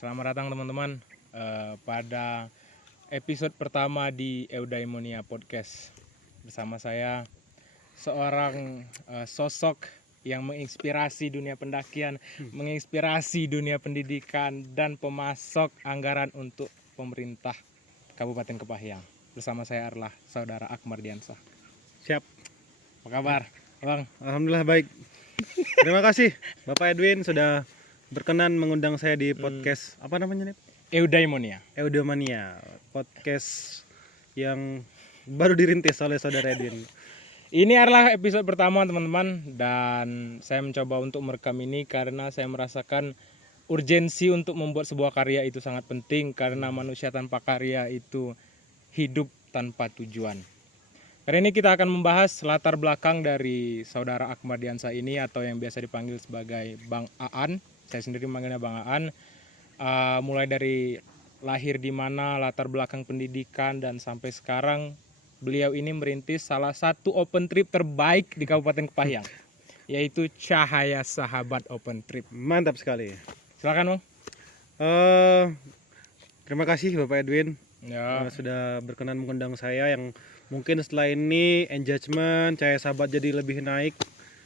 Selamat datang teman-teman pada episode pertama di Eudaimonia Podcast. Bersama saya seorang sosok yang menginspirasi dunia pendakian, menginspirasi dunia pendidikan dan pemasok anggaran untuk pemerintah Kabupaten Kepahyang. Bersama saya adalah saudara Akmar Diansah. Siap. Apa kabar, Bang? Alhamdulillah baik. Terima kasih Bapak Edwin sudah berkenan mengundang saya di podcast apa namanya nih? Eudaimonia. Eudaimonia, podcast yang baru dirintis oleh saudara Edwin. Ini adalah episode pertama teman-teman, dan saya mencoba untuk merekam ini karena saya merasakan urgensi untuk membuat sebuah karya itu sangat penting, karena manusia tanpa karya itu hidup tanpa tujuan. Kali ini kita akan membahas latar belakang dari saudara Akmar Diansah ini, atau yang biasa dipanggil sebagai Bang Aan. Saya sendiri memanggilnya Bang Aan. Mulai dari lahir di mana, latar belakang pendidikan, dan sampai sekarang beliau ini merintis salah satu open trip terbaik di Kabupaten Kepahyang, yaitu Cahaya Sahabat Open Trip. Mantap sekali. Silakan, Bang. Terima kasih Bapak Edwin sudah berkenan mengundang saya, yang mungkin setelah ini engagement Cahaya Sahabat jadi lebih naik,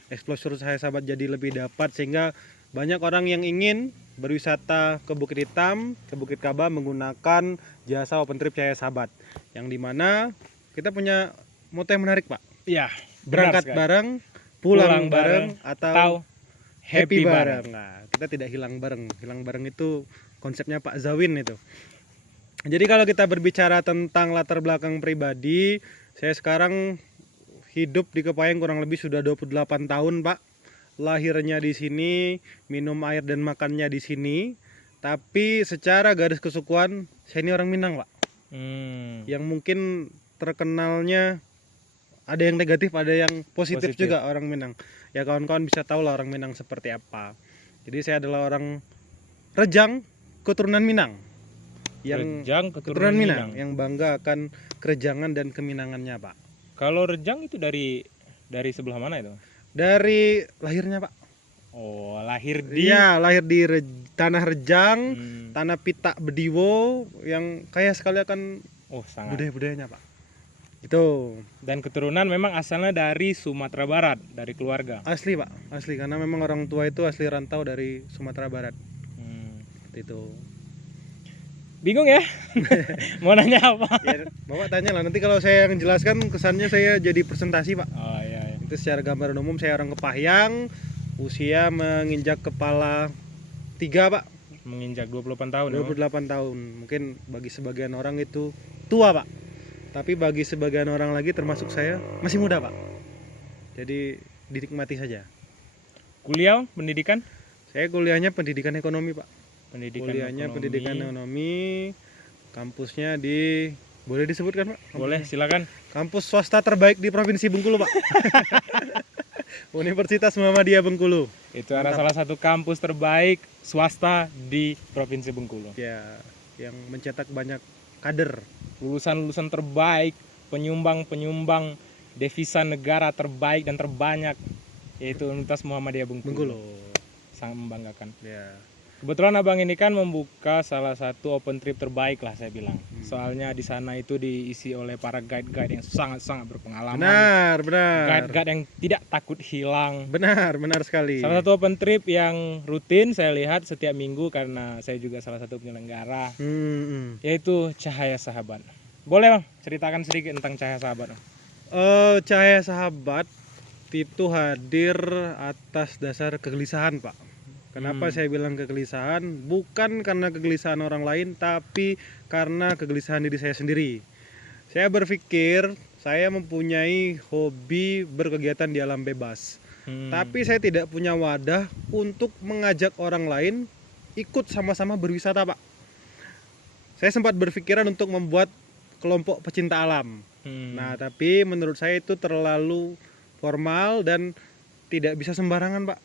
exposure Cahaya Sahabat jadi lebih dapat, sehingga banyak orang yang ingin berwisata ke Bukit Hitam, ke Bukit Kaba menggunakan jasa open trip Cahaya Sahabat, yang dimana kita punya moto yang menarik, Pak. Iya, Berangkat bareng, pulang bareng, atau happy bareng. Nah, kita tidak hilang bareng. Hilang bareng itu konsepnya Pak Zawin itu. Jadi kalau kita berbicara tentang latar belakang pribadi, saya sekarang hidup di Kepahyang kurang lebih sudah 28 tahun, Pak. Lahirnya di sini, minum air dan makannya di sini. Tapi secara garis kesukuan, saya ini orang Minang, Pak. Yang mungkin terkenalnya ada yang negatif, ada yang positif juga orang Minang. Ya kawan-kawan bisa tahu lah orang Minang seperti apa. Jadi saya adalah orang Rejang, keturunan Minang. Yang Rejang, keturunan Minang, yang bangga akan kerejangan dan keminangannya, Pak. Kalau Rejang itu dari sebelah mana itu? Dari lahirnya, Pak. Oh, lahir di lahir di tanah Rejang, tanah Pitak Bediwo, yang kaya sekali akan sangat budaya-budayanya, Pak. Itu. Dan keturunan memang asalnya dari Sumatera Barat, dari keluarga. Asli, Pak. Asli, karena memang orang tua itu asli rantau dari Sumatera Barat. Itu. Bingung ya? Mau nanya apa? Ya, Bapak tanya lah, nanti kalau saya yang jelaskan kesannya saya jadi presentasi, Pak. Oh iya. Itu secara gambaran umum saya orang Kepahyang, usia menginjak kepala 3, Pak. Menginjak 28 tahun. 28 tahun. Mungkin bagi sebagian orang itu tua, Pak. Tapi bagi sebagian orang lagi termasuk saya masih muda, Pak. Jadi dinikmati saja. Kuliah, pendidikan? Saya kuliahnya pendidikan ekonomi, Pak. Pendidikan ekonomi. Kampusnya di, boleh disebutkan, Pak? Boleh, silakan. Kampus swasta terbaik di Provinsi Bengkulu, Pak. Universitas Muhammadiyah Bengkulu. Itu adalah salah satu kampus terbaik swasta di Provinsi Bengkulu. Ya, yang mencetak banyak kader. Lulusan-lulusan terbaik, penyumbang devisa negara terbaik dan terbanyak, yaitu Universitas Muhammadiyah Bengkulu. Sangat membanggakan. Ya. Kebetulan abang ini kan membuka salah satu open trip terbaik lah, saya bilang. Soalnya di sana itu diisi oleh para guide-guide yang sangat-sangat berpengalaman. Benar. Guide-guide yang tidak takut hilang. Benar sekali. Salah satu open trip yang rutin saya lihat setiap minggu, karena saya juga salah satu penyelenggara, yaitu Cahaya Sahabat. Boleh, Bang, ceritakan sedikit tentang Cahaya Sahabat, Bang? Cahaya Sahabat itu hadir atas dasar kegelisahan, Pak. Kenapa saya bilang kegelisahan? Bukan karena kegelisahan orang lain, tapi karena kegelisahan diri saya sendiri. Saya berpikir saya mempunyai hobi berkegiatan di alam bebas, tapi saya tidak punya wadah untuk mengajak orang lain ikut sama-sama berwisata, Pak. Saya sempat berpikiran untuk membuat kelompok pecinta alam. Nah, tapi menurut saya itu terlalu formal dan tidak bisa sembarangan, Pak.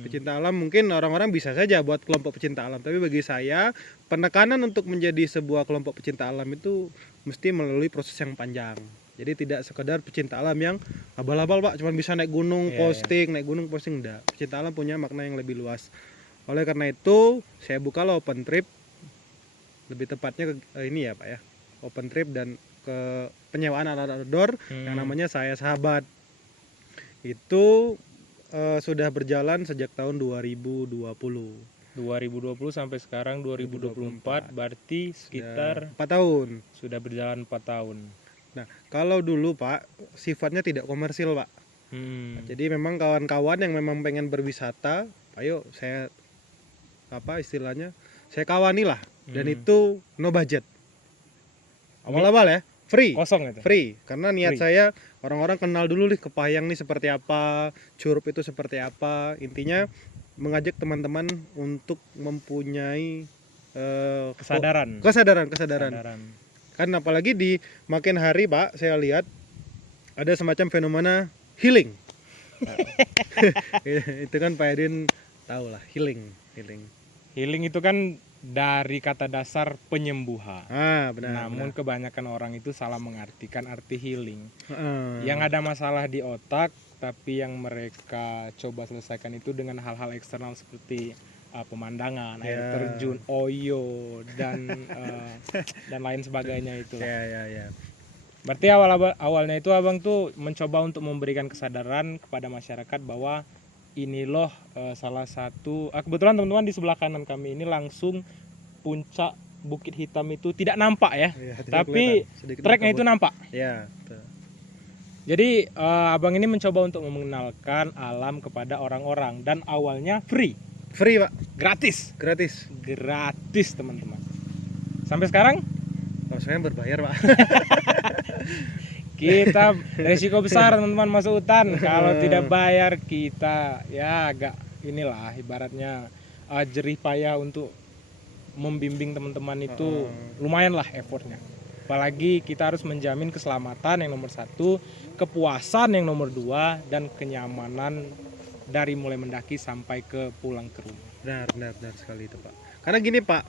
Pecinta alam mungkin orang-orang bisa saja buat kelompok pecinta alam, tapi bagi saya penekanan untuk menjadi sebuah kelompok pecinta alam itu mesti melalui proses yang panjang. Jadi tidak sekedar pecinta alam yang abal-abal, Pak, cuma bisa naik gunung posting, naik gunung posting, enggak. Pecinta alam punya makna yang lebih luas. Oleh karena itu saya bukalah open trip, lebih tepatnya ini ya Pak ya, open trip dan ke penyewaan alat outdoor yang namanya Saya Sahabat. Itu sudah berjalan sejak tahun 2020 sampai sekarang 2024, berarti sekitar 4 tahun. sudah berjalan 4 tahun. Nah, kalau dulu Pak sifatnya tidak komersil Pak. Jadi memang kawan-kawan yang memang pengen berwisata, ayo saya istilahnya saya kawani lah, dan itu no budget. Awal-awal ya, free. Kosong itu. Free, karena niat Free. saya orang-orang kenal dulu nih Kepayang nih seperti apa, Curup itu seperti apa. Intinya mengajak teman-teman untuk mempunyai Kesadaran. kesadaran. Kan apalagi di makin hari Pak, saya lihat ada semacam fenomena healing. Itu kan Pak Edwin tahu lah, healing. Healing itu kan dari kata dasar penyembuhan. Benar. Namun kebanyakan orang itu salah mengartikan arti healing. Heeh. Yang ada masalah di otak, tapi yang mereka coba selesaikan itu dengan hal-hal eksternal seperti pemandangan, air terjun, oyo, dan lain sebagainya itu. Ya. Berarti awalnya itu abang tuh mencoba untuk memberikan kesadaran kepada masyarakat bahwa ini loh salah satu kebetulan teman-teman di sebelah kanan kami ini langsung puncak Bukit Hitam itu tidak nampak ya, tapi treknya itu nampak. Ya. Betul. Jadi abang ini mencoba untuk mengenalkan alam kepada orang-orang, dan awalnya free Pak, gratis teman-teman. Sampai sekarang saya berbayar Pak. kita resiko besar teman-teman masuk hutan. Kalau tidak bayar kita ya agak inilah ibaratnya jerih payah untuk membimbing teman-teman itu lumayan lah effortnya. Apalagi kita harus menjamin keselamatan yang nomor 1, kepuasan yang nomor 2, dan kenyamanan dari mulai mendaki sampai ke pulang ke rumah. Benar sekali itu Pak. Karena gini Pak,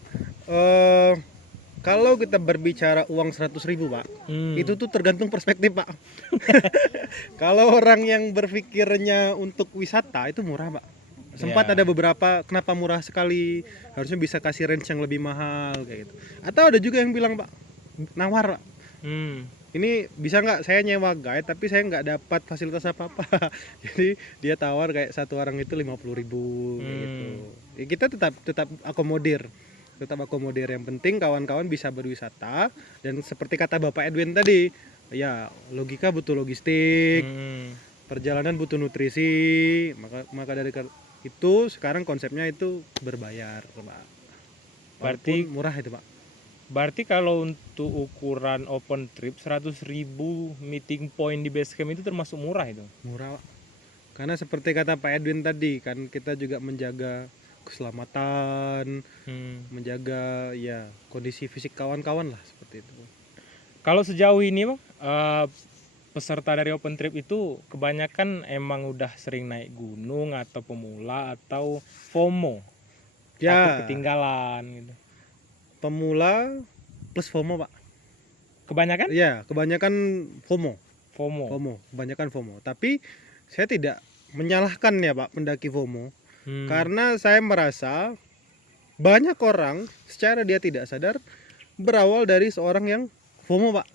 kalau kita berbicara uang 100.000 Pak, itu tuh tergantung perspektif Pak. Kalau orang yang berpikirnya untuk wisata itu murah Pak. Sempat ada beberapa, kenapa murah sekali, harusnya bisa kasih range yang lebih mahal kayak gitu. Atau ada juga yang bilang Pak, nawar Pak, ini bisa nggak saya nyewa guide tapi saya nggak dapat fasilitas apa-apa. Jadi dia tawar kayak satu orang itu 50.000 kayak gitu. Ya, kita tetap akomodir. Yang penting kawan-kawan bisa berwisata, dan seperti kata Bapak Edwin tadi, ya logika butuh logistik, perjalanan butuh nutrisi, maka dari itu sekarang konsepnya itu berbayar Pak. Berarti murah itu Pak. Berarti kalau untuk ukuran open trip 100.000 meeting point di base camp itu termasuk murah itu? Murah Pak. Karena seperti kata Pak Edwin tadi, kan kita juga menjaga keselamatan, menjaga ya kondisi fisik kawan-kawan lah seperti itu. Kalau sejauh ini Bang, peserta dari open trip itu kebanyakan emang udah sering naik gunung atau pemula atau FOMO, takut ketinggalan gitu. Pemula plus FOMO Pak. Kebanyakan? Iya, kebanyakan FOMO. Kebanyakan FOMO. Tapi saya tidak menyalahkan ya Pak pendaki FOMO. Karena saya merasa banyak orang secara dia tidak sadar berawal dari seorang yang FOMO Pak.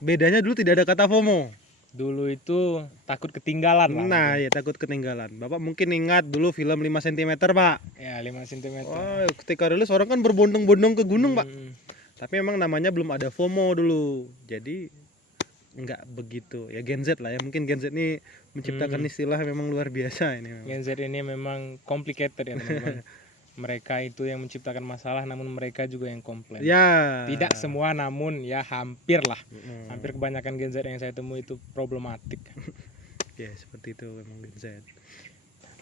Bedanya dulu tidak ada kata FOMO. Dulu itu takut ketinggalan lah. Nah ya, takut ketinggalan. Bapak mungkin ingat dulu film 5 cm Pak. Ya 5 cm. Ketika rilis orang kan berbondong-bondong ke gunung Pak. Tapi memang namanya belum ada FOMO dulu. Jadi enggak begitu. Ya Gen Z lah ya. Mungkin Gen Z ini menciptakan istilah memang luar biasa ini memang. Gen Z ini memang complicated ya teman-teman. Mereka itu yang menciptakan masalah, namun mereka juga yang komplain. Ya. Tidak semua, namun ya hampir lah. Hampir kebanyakan Gen Z yang saya temui itu problematik. Ya seperti itu memang Gen Z.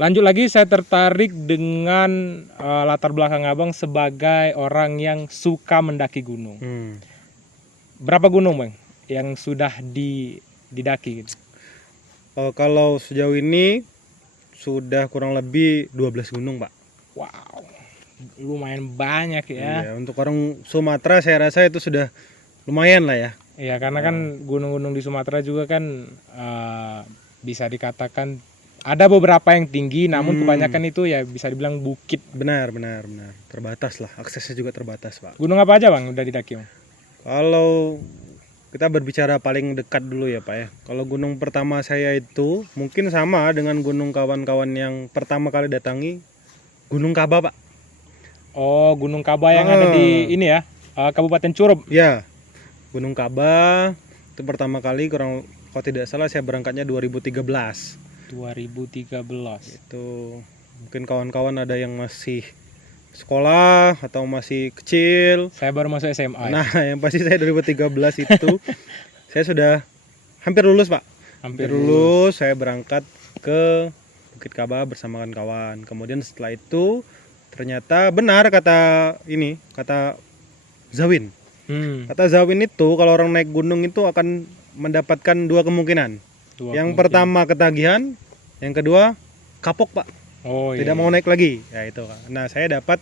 Lanjut lagi, saya tertarik dengan latar belakang abang sebagai orang yang suka mendaki gunung. Berapa gunung Bang yang sudah didaki gitu? Kalau sejauh ini sudah kurang lebih 12 gunung Pak. Wow, lumayan banyak ya. Iya, untuk orang Sumatera saya rasa itu sudah lumayan lah ya. Iya, karena kan gunung-gunung di Sumatera juga kan bisa dikatakan Ada beberapa yang tinggi, namun kebanyakan itu ya bisa dibilang bukit. Benar. Terbatas lah, aksesnya juga terbatas, Pak. Gunung apa aja bang udah didaki bang? Kalau kita berbicara paling dekat dulu ya Pak ya. Kalau gunung pertama saya itu mungkin sama dengan gunung kawan-kawan yang pertama kali datangi, Gunung Kaba Pak. Oh, Gunung Kaba yang ada di ini ya, Kabupaten Curup. Ya, Gunung Kaba itu pertama kali kalau tidak salah saya berangkatnya 2013. 2013. Itu mungkin kawan-kawan ada yang masih sekolah atau masih kecil. Saya baru masuk SMA. Nah, yang pasti saya 2013 itu saya sudah hampir lulus, Pak. Hampir lulus, saya berangkat ke Bukit Kaba bersama kawan-kawan. Kemudian setelah itu ternyata benar kata Zawin. Kata Zawin itu kalau orang naik gunung itu akan mendapatkan dua kemungkinan. Yang pertama ketagihan, yang kedua kapok Pak. Oh, tidak mau naik lagi. Ya itu. Nah saya dapat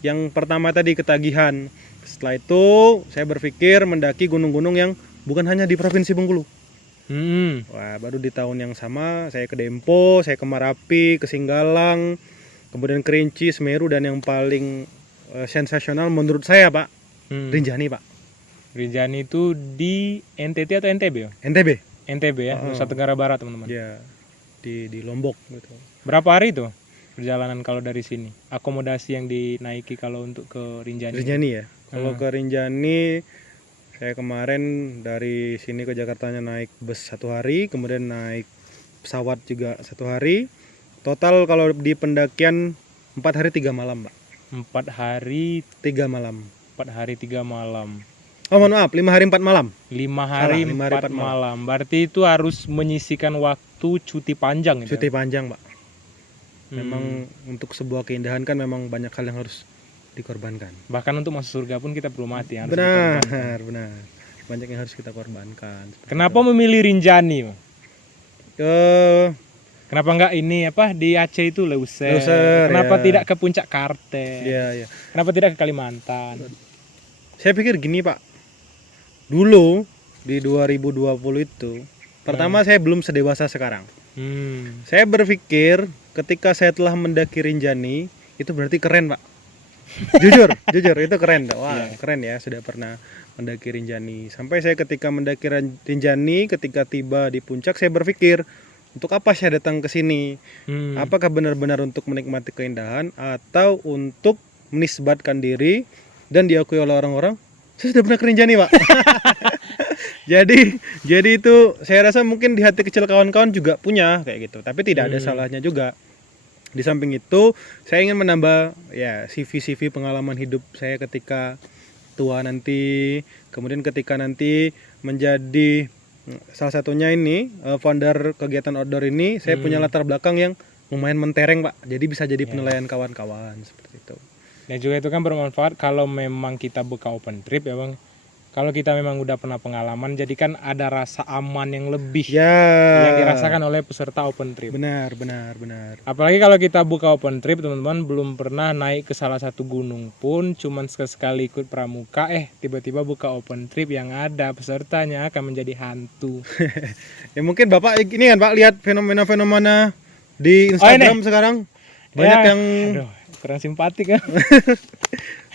yang pertama tadi ketagihan. Setelah itu saya berpikir mendaki gunung-gunung yang bukan hanya di Provinsi Bengkulu. Wah baru di tahun yang sama saya ke Dempo, saya ke Marapi, ke Singgalang, kemudian Kerinci, Semeru, dan yang paling sensasional menurut saya Pak, Rinjani Pak. Rinjani itu di NTT atau NTB? NTB ya, Nusa Tenggara Barat teman-teman. Ya, di Lombok gitu. Berapa hari itu perjalanan kalau dari sini? Akomodasi yang dinaiki kalau untuk ke Rinjani? Rinjani ya. Kalau ke Rinjani saya kemarin dari sini ke Jakartanya naik bus 1 hari, kemudian naik pesawat juga 1 hari. Total kalau di pendakian 4 hari 3 malam, Pak. 4 hari 3 malam. 4 hari 3 malam. Oh mohon maaf, 5 hari 4 malam. 5 hari 4 malam. Berarti itu harus menyisikan waktu cuti panjang. Cuti panjang Pak. Memang untuk sebuah keindahan kan memang banyak hal yang harus dikorbankan. Bahkan untuk masuk surga pun kita perlu mati. Benar. Banyak yang harus kita korbankan. Kenapa memilih Rinjani? Kenapa enggak ini di Aceh itu Leuser? Kenapa tidak ke Puncak Kartens? Iya. Kenapa tidak ke Kalimantan? Saya pikir gini Pak. Dulu di 2020 itu pertama saya belum sedewasa sekarang. Saya berpikir ketika saya telah mendaki Rinjani itu berarti keren Pak. jujur itu keren. Wah keren ya, sudah pernah mendaki Rinjani. Sampai saya ketika mendaki Rinjani, ketika tiba di puncak saya berpikir, untuk apa saya datang ke sini? Apakah benar-benar untuk menikmati keindahan atau untuk menisbatkan diri dan diakui oleh orang-orang? Saya sudah pernah ke Rinjani Pak. jadi itu saya rasa mungkin di hati kecil kawan-kawan juga punya kayak gitu. Tapi tidak ada salahnya juga. Di samping itu saya ingin menambah ya CV pengalaman hidup saya ketika tua nanti. Kemudian ketika nanti menjadi salah satunya ini founder kegiatan outdoor ini, saya punya latar belakang yang lumayan mentereng Pak. Jadi bisa jadi penilaian kawan-kawan seperti itu. Dan juga itu kan bermanfaat kalau memang kita buka open trip ya Bang. Kalau kita memang udah pernah pengalaman, jadi kan ada rasa aman yang lebih yang dirasakan oleh peserta open trip. Benar. Apalagi kalau kita buka open trip, teman-teman belum pernah naik ke salah satu gunung pun, cuman sekali ikut pramuka, tiba-tiba buka open trip yang ada pesertanya akan menjadi hantu. Ya mungkin Bapak ini kan Pak lihat fenomena-fenomena di Instagram sekarang banyak yang kurang simpatik kan.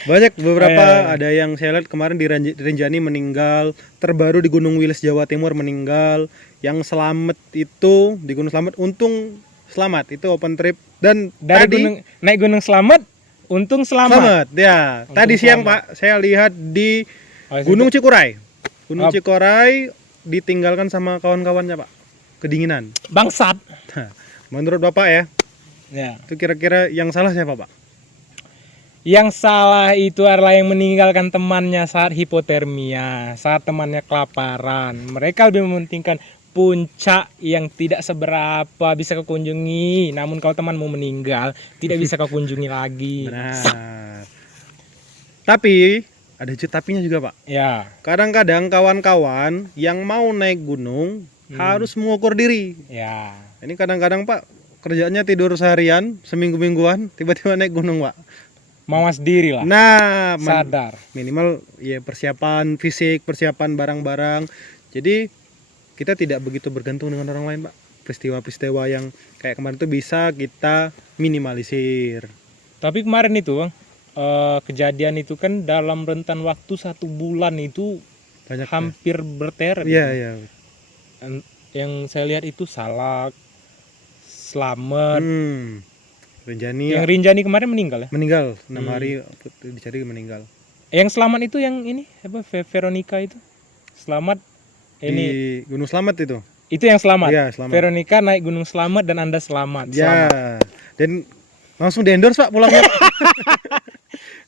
Banyak beberapa ada yang saya lihat kemarin di Rinjani meninggal, terbaru di Gunung Wilis Jawa Timur meninggal, yang selamat itu di Gunung Slamet, untung selamat itu open trip dan tadi naik Gunung Slamet untung selamat ya. Untung tadi siang Pak saya lihat di Gunung Cikuray. Cikuray ditinggalkan sama kawan-kawannya Pak, kedinginan bangsat. Menurut Bapak ya itu kira-kira yang salah siapa Pak? Yang salah itu adalah yang meninggalkan temannya saat hipotermia, saat temannya kelaparan. Mereka lebih mementingkan puncak yang tidak seberapa bisa kau kunjungi. Namun kalau temanmu meninggal, tidak bisa kau kunjungi lagi. Benar. Tapi ada tapinya juga Pak. Ya. Kadang-kadang kawan-kawan yang mau naik gunung harus mengukur diri. Ya. Ini kadang-kadang Pak kerjanya tidur seharian, seminggu-mingguan, tiba-tiba naik gunung Pak. Mawas diri lah. Nah, sadar. Minimal ya persiapan fisik, persiapan barang-barang. Jadi kita tidak begitu bergantung dengan orang lain, Pak. peristiwa-peristiwa yang kayak kemarin tuh bisa kita minimalisir. Tapi kemarin itu Bang, kejadian itu kan dalam rentan waktu 1 bulan itu Banyak ya? hampir berteret. Iya, iya. Yang saya lihat itu Salak, Slamet. Rinjani Yang Rinjani kemarin meninggal ya. meninggal 6 hari dicari meninggal. Yang Slamet itu yang ini apa Veronica itu. Slamet ini Di Gunung Slamet itu. itu yang Slamet. Iya, Slamet. Veronica naik Gunung Slamet dan Anda selamat. Ya. Selamat. Dan langsung di-endorse Pak pulangnya.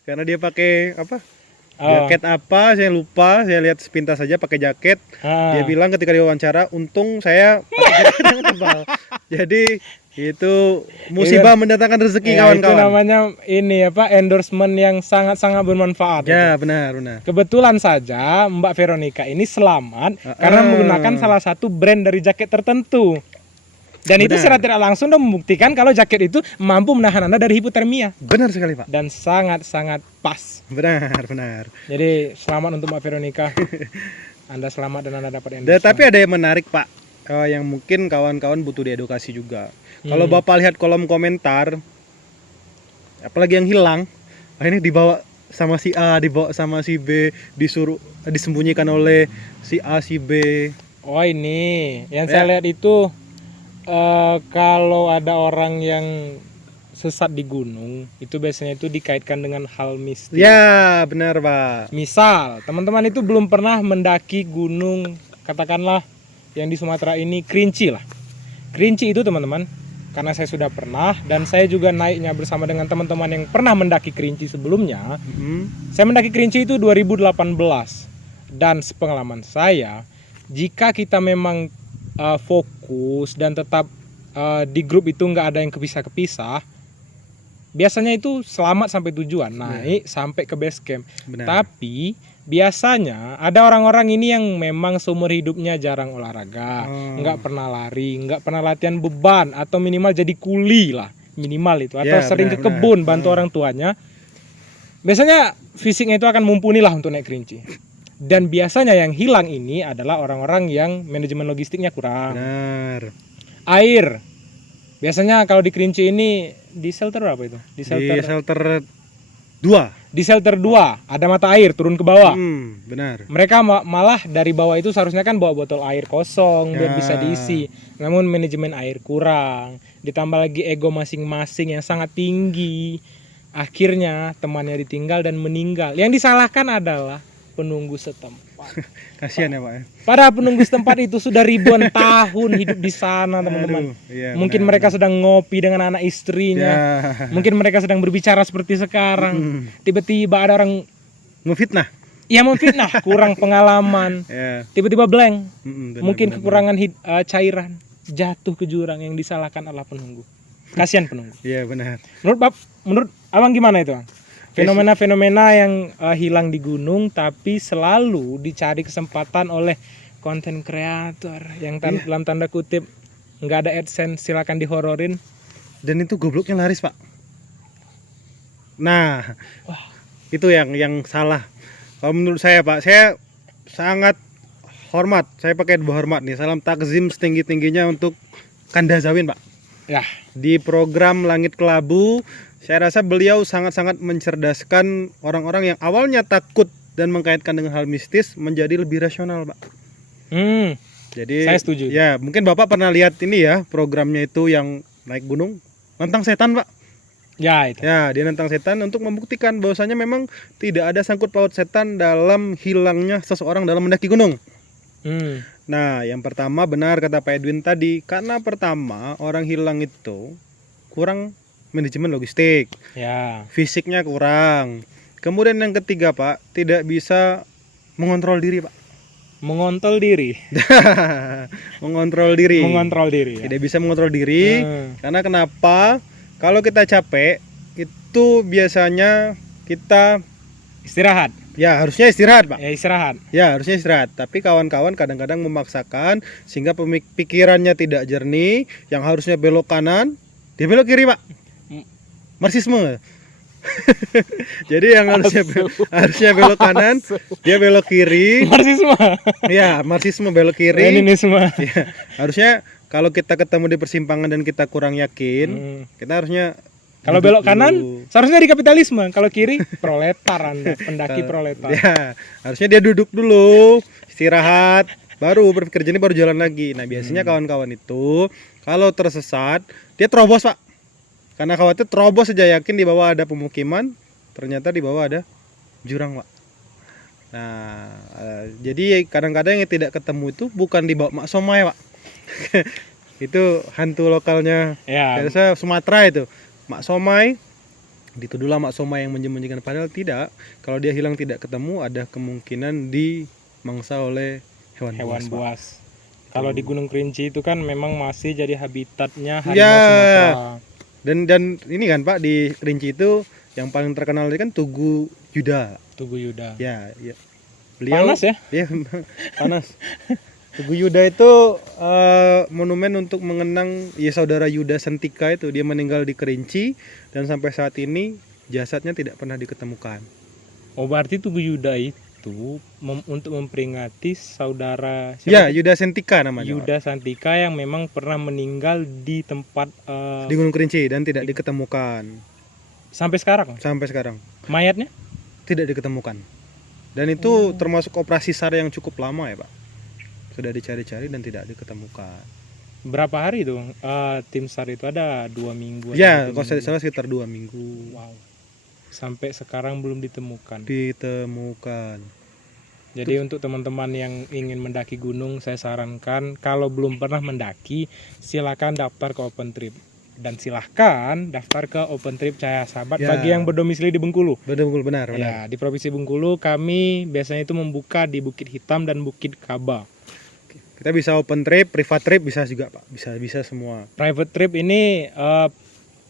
Karena dia pakai apa? Jaket apa saya lupa, saya lihat sepintas saja pakai jaket. Dia bilang ketika diwawancara, untung saya pakai jaket yang tebal. Jadi itu musibah mendatangkan rezeki Ya, itu kawan-kawan. namanya ini apa endorsement yang sangat-sangat bermanfaat. Ya, itu. benar. Kebetulan saja Mbak Veronica ini selamat karena menggunakan salah satu brand dari jaket tertentu. Dan itu secara tidak langsung sudah membuktikan kalau jaket itu mampu menahan Anda dari hipotermia. Benar sekali, Pak. Dan sangat-sangat pas. Benar. Jadi selamat untuk Mbak Veronica. Anda selamat dan Anda dapat endorsement. Tapi ada yang menarik, Pak. Yang mungkin kawan-kawan butuh diedukasi juga. Kalau Bapak lihat kolom komentar, apalagi yang hilang, ini dibawa sama si A, dibawa sama si B, disembunyikan oleh si A, si B. Oh ini, yang saya lihat itu kalau ada orang yang sesat di gunung, itu biasanya itu dikaitkan dengan hal mistis. Ya, benar, Pak. Misal, teman-teman itu belum pernah mendaki gunung, katakanlah yang di Sumatera ini Kerinci lah. Kerinci itu teman-teman, karena saya sudah pernah dan saya juga naiknya bersama dengan teman-teman yang pernah mendaki Kerinci sebelumnya. Saya mendaki Kerinci itu 2018 dan sepengalaman saya, jika kita memang fokus dan tetap di grup itu nggak ada yang kepisah-kepisah, biasanya itu selamat sampai tujuan, naik sampai ke base camp. Benar. Tapi biasanya ada orang-orang ini yang memang seumur hidupnya jarang olahraga, nggak pernah lari, nggak pernah latihan beban, atau minimal jadi kuli lah, minimal itu, atau sering ke kebun bantu orang tuanya. Biasanya fisiknya itu akan mumpuni lah untuk naik Kerinci. Dan biasanya yang hilang ini adalah orang-orang yang manajemen logistiknya kurang. Benar. Air. Biasanya kalau di Kerinci ini di shelter apa itu? Di shelter 2. Di shelter 2 ada mata air turun ke bawah. Benar. Mereka malah dari bawah itu seharusnya kan bawa botol air kosong biar bisa diisi. Namun manajemen air kurang. Ditambah lagi ego masing-masing yang sangat tinggi. Akhirnya temannya ditinggal dan meninggal. Yang disalahkan adalah penunggu setempat. Kasihan ya, Pak. Para penunggu setempat itu sudah ribuan tahun hidup di sana, teman-teman. Mungkin mereka sedang ngopi dengan anak istrinya. Mungkin mereka sedang berbicara seperti sekarang. Tiba-tiba ada orang ngefitnah. Ya memfitnah, kurang pengalaman. Tiba-tiba blank. Mungkin kekurangan cairan, jatuh ke jurang, yang disalahkan adalah penunggu. Kasihan penunggu. Iya, benar. Menurut Abang gimana itu, Bang? Fenomena-fenomena yang hilang di gunung tapi selalu dicari kesempatan oleh konten kreator yang dalam tanda kutip nggak ada AdSense, silakan dihororin. Dan itu gobloknya laris, Pak. Nah, itu yang salah. Kalau menurut saya, Pak, saya sangat hormat. Saya pakai dua hormat nih. Salam takzim setinggi-tingginya untuk Kanda Zawin, Pak. Ya. Di program Langit Kelabu, saya rasa beliau sangat-sangat mencerdaskan orang-orang yang awalnya takut dan mengkaitkan dengan hal mistis menjadi lebih rasional, Pak. Jadi saya setuju. Ya, mungkin Bapak pernah lihat ini ya, programnya itu yang naik gunung, nantang setan, Pak. Ya, itu. Ya, dia nantang setan untuk membuktikan bahwasanya memang tidak ada sangkut paut setan dalam hilangnya seseorang dalam mendaki gunung. Nah, yang pertama benar kata Pak Edwin tadi, karena pertama orang hilang itu kurang manajemen logistik, fisiknya kurang. Kemudian yang ketiga, Pak, tidak bisa mengontrol diri, Pak. Mengontrol diri. Mengontrol diri. Ya. Tidak bisa mengontrol diri. Karena kenapa? Kalau kita capek, itu biasanya kita istirahat. Ya, harusnya istirahat, Pak. Ya, harusnya istirahat. Tapi kawan-kawan kadang-kadang memaksakan sehingga pikirannya tidak jernih, yang harusnya belok kanan, dia belok kiri, Pak. Marxisme. Jadi yang harusnya belok kanan, dia belok kiri. Marxisme. Ya, Marxisme belok kiri. Leninisme. Ya, harusnya kalau kita ketemu di persimpangan dan kita kurang yakin, kita harusnya Kalau duduk belok kanan dulu. seharusnya di kapitalisme, kalau kiri proletar Anda, pendaki proletar. Ya, harusnya dia duduk dulu, istirahat, baru berpikir jernih, baru jalan lagi. Nah, biasanya kawan-kawan itu kalau tersesat, dia terobos, Pak. Karena khawatir terobos saja, yakin di bawah ada pemukiman, ternyata di bawah ada jurang, Pak. Nah, jadi kadang-kadang yang tidak ketemu itu bukan di bawah Mak Somai, Pak. Itu hantu lokalnya Ya, biasa Sumatera itu. Mak Somai, dituduhlah Mak Somai yang menyembunyikan, padahal tidak. Kalau dia hilang tidak ketemu, ada kemungkinan dimangsa oleh hewan hewan buas, Pak. buas. Kalau di Gunung Kerinci itu kan memang masih jadi habitatnya harimau Ya. Sumatera. Dan ini kan Pak, di Kerinci itu yang paling terkenal itu kan Tugu Yuda. Tugu Yuda. Ya, ya. Panas ya? Ya, panas. Tugu Yuda itu monumen untuk mengenang ya saudara Yuda Sentika itu. Dia meninggal di Kerinci dan sampai saat ini jasadnya tidak pernah diketemukan. Oh, berarti Tugu Yuda itu untuk memperingati saudara Ya, siapa? Yuda Sentika namanya. Yuda Santika yang memang pernah meninggal di tempat Di Gunung Kerinci dan tidak diketemukan sampai sekarang. sampai sekarang. Mayatnya? Tidak diketemukan. Dan itu termasuk operasi SAR yang cukup lama ya, Pak. Sudah dicari-cari dan tidak diketemukan. Berapa hari itu tim SAR itu ada 2 minggu? Ya, atau 3 kalau saya minggu? salah sekitar 2 minggu. Wow. Sampai sekarang belum ditemukan. Ditemukan. Jadi untuk teman-teman yang ingin mendaki gunung, saya sarankan kalau belum pernah mendaki, silakan daftar ke Open Trip. Dan silahkan daftar ke Open Trip Cahaya Sahabat Ya. bagi yang berdomisili di Bengkulu. Benar. Ya, di Provinsi Bengkulu kami biasanya itu membuka di Bukit Hitam dan Bukit Kaba. Kita bisa open trip, private trip bisa juga, Pak. Bisa semua. Private trip ini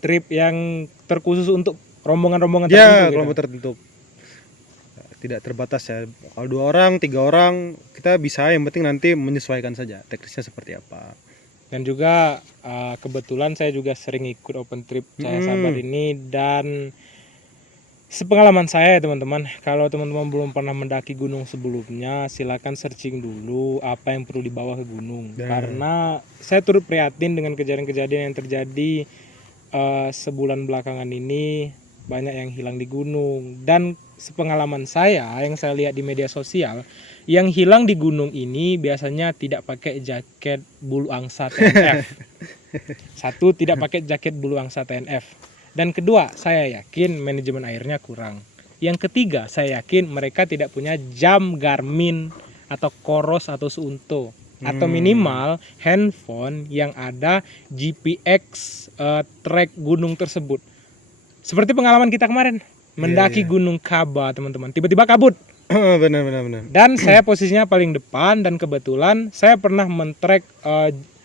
trip yang terkhusus untuk rombongan-rombongan Ya, tertentu. gitu. kelompok tertentu. Tidak terbatas ya. Kalau 2 orang, 3 orang, kita bisa, yang penting nanti menyesuaikan saja teknisnya seperti apa. Dan juga kebetulan saya juga sering ikut Open Trip Cahaya Sahabat ini, dan sepengalaman saya ya teman-teman, kalau teman-teman belum pernah mendaki gunung sebelumnya, silakan searching dulu apa yang perlu dibawa ke gunung. Ya. Karena saya turut prihatin dengan kejadian-kejadian yang terjadi sebulan belakangan ini, banyak yang hilang di gunung. Dan sepengalaman saya yang saya lihat di media sosial, yang hilang di gunung ini biasanya tidak pakai jaket bulu angsa TNF. Satu, tidak pakai jaket bulu angsa TNF. Dan kedua, saya yakin manajemen airnya kurang. Yang ketiga, saya yakin mereka tidak punya jam Garmin atau Coros atau Suunto. Atau minimal handphone yang ada GPX track gunung tersebut. Seperti pengalaman kita kemarin, mendaki Gunung Kaba teman-teman. Tiba-tiba kabut. Benar. Dan saya posisinya paling depan, dan kebetulan saya pernah men-track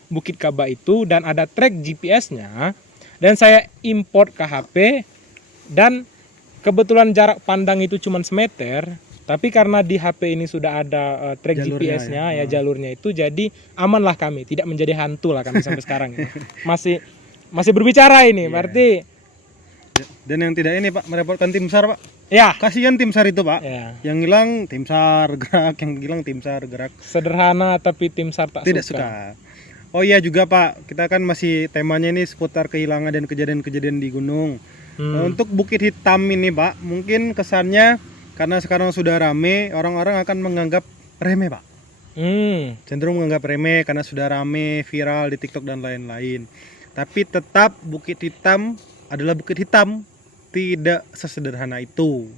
Bukit Kaba itu dan ada track GPS-nya, dan saya import ke HP, dan kebetulan jarak pandang itu cuma semeter, tapi karena di HP ini sudah ada track Jalurnya GPS-nya ya, jalurnya itu, jadi amanlah kami, tidak menjadi hantu lah kami sampai sekarang. Masih berbicara ini, berarti Dan yang tidak ini, Pak, merepotkan tim SAR, Pak. ya, Kasihan tim SAR itu, Pak. ya, Yang hilang tim SAR gerak, yang hilang tim SAR gerak. sederhana tapi tim SAR tak Tidak suka. suka. Oh iya juga, Pak, kita kan masih temanya ini seputar kehilangan dan kejadian-kejadian di gunung. Untuk Bukit Hitam ini, Pak, mungkin kesannya karena sekarang sudah rame, orang-orang akan menganggap remeh, Pak. Cenderung menganggap remeh karena sudah rame, viral di TikTok dan lain-lain. Tapi tetap Bukit Hitam adalah Bukit Hitam, tidak sesederhana itu.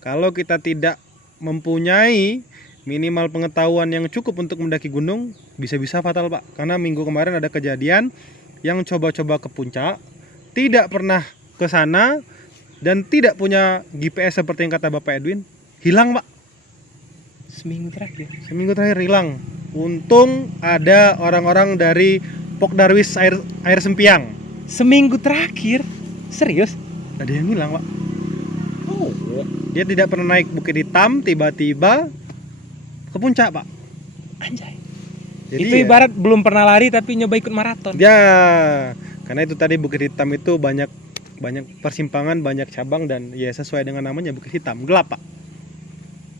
Kalau kita tidak mempunyai minimal pengetahuan yang cukup untuk mendaki gunung, bisa-bisa fatal, Pak. Karena minggu kemarin ada kejadian yang coba-coba ke puncak, tidak pernah ke sana, dan tidak punya GPS seperti yang kata Bapak Edwin, hilang, Pak. Seminggu terakhir hilang. Untung ada orang-orang dari Pok Darwis air Sempiang. Seminggu terakhir? Serius? Ada yang hilang, Pak. Oh, Dia tidak pernah naik Bukit Hitam, tiba-tiba ke puncak, Pak. anjay. Jadi Itu ibarat belum pernah lari tapi nyoba ikut maraton. ya, karena itu tadi Bukit Hitam itu banyak persimpangan, banyak cabang, dan ya sesuai dengan namanya Bukit Hitam, gelap, Pak.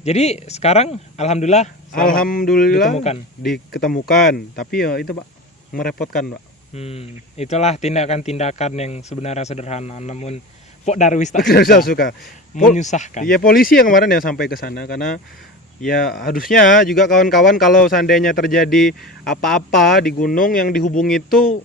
Jadi sekarang alhamdulillah selamat Alhamdulillah ditemukan. diketemukan. Tapi ya itu, Pak, merepotkan, Pak. Itulah tindakan-tindakan yang sebenarnya sederhana namun Pok Darwis tak Saya suka, suka. menyusahkan. Iya, polisi yang kemarin yang sampai ke sana karena ya harusnya juga kawan-kawan kalau seandainya terjadi apa-apa di gunung yang dihubungi itu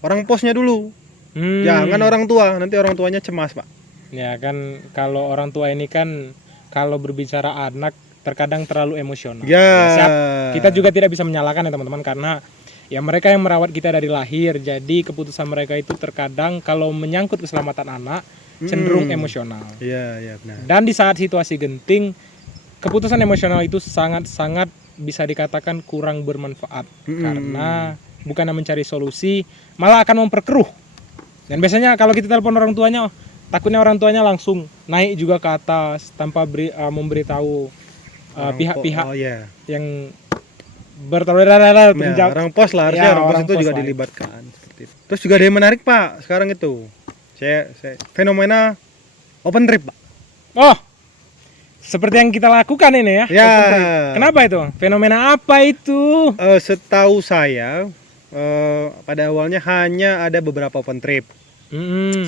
orang posnya dulu. Jangan orang tua, nanti orang tuanya cemas, Pak. Ya kan kalau orang tua ini kan kalau berbicara anak terkadang terlalu emosional. Ya. Kita juga tidak bisa menyalahkan ya teman-teman karena ya mereka yang merawat kita dari lahir. Jadi keputusan mereka itu terkadang kalau menyangkut keselamatan anak cenderung emosional. Iya, benar. Dan di saat situasi genting keputusan emosional itu sangat-sangat bisa dikatakan kurang bermanfaat karena bukannya mencari solusi malah akan memperkeruh. Dan biasanya kalau kita telepon orang tuanya takutnya orang tuanya langsung naik juga ke atas tanpa memberitahu pihak-pihak yang bertolak orang pos lah harusnya Ya, orang pos orang itu pos juga lah. dilibatkan seperti itu. Terus juga ada yang menarik, Pak, sekarang itu. Saya fenomena open trip, Pak. Oh, seperti yang kita lakukan ini ya. Ya. Open trip. Kenapa itu? Fenomena apa itu? Setahu saya pada awalnya hanya ada beberapa open trip.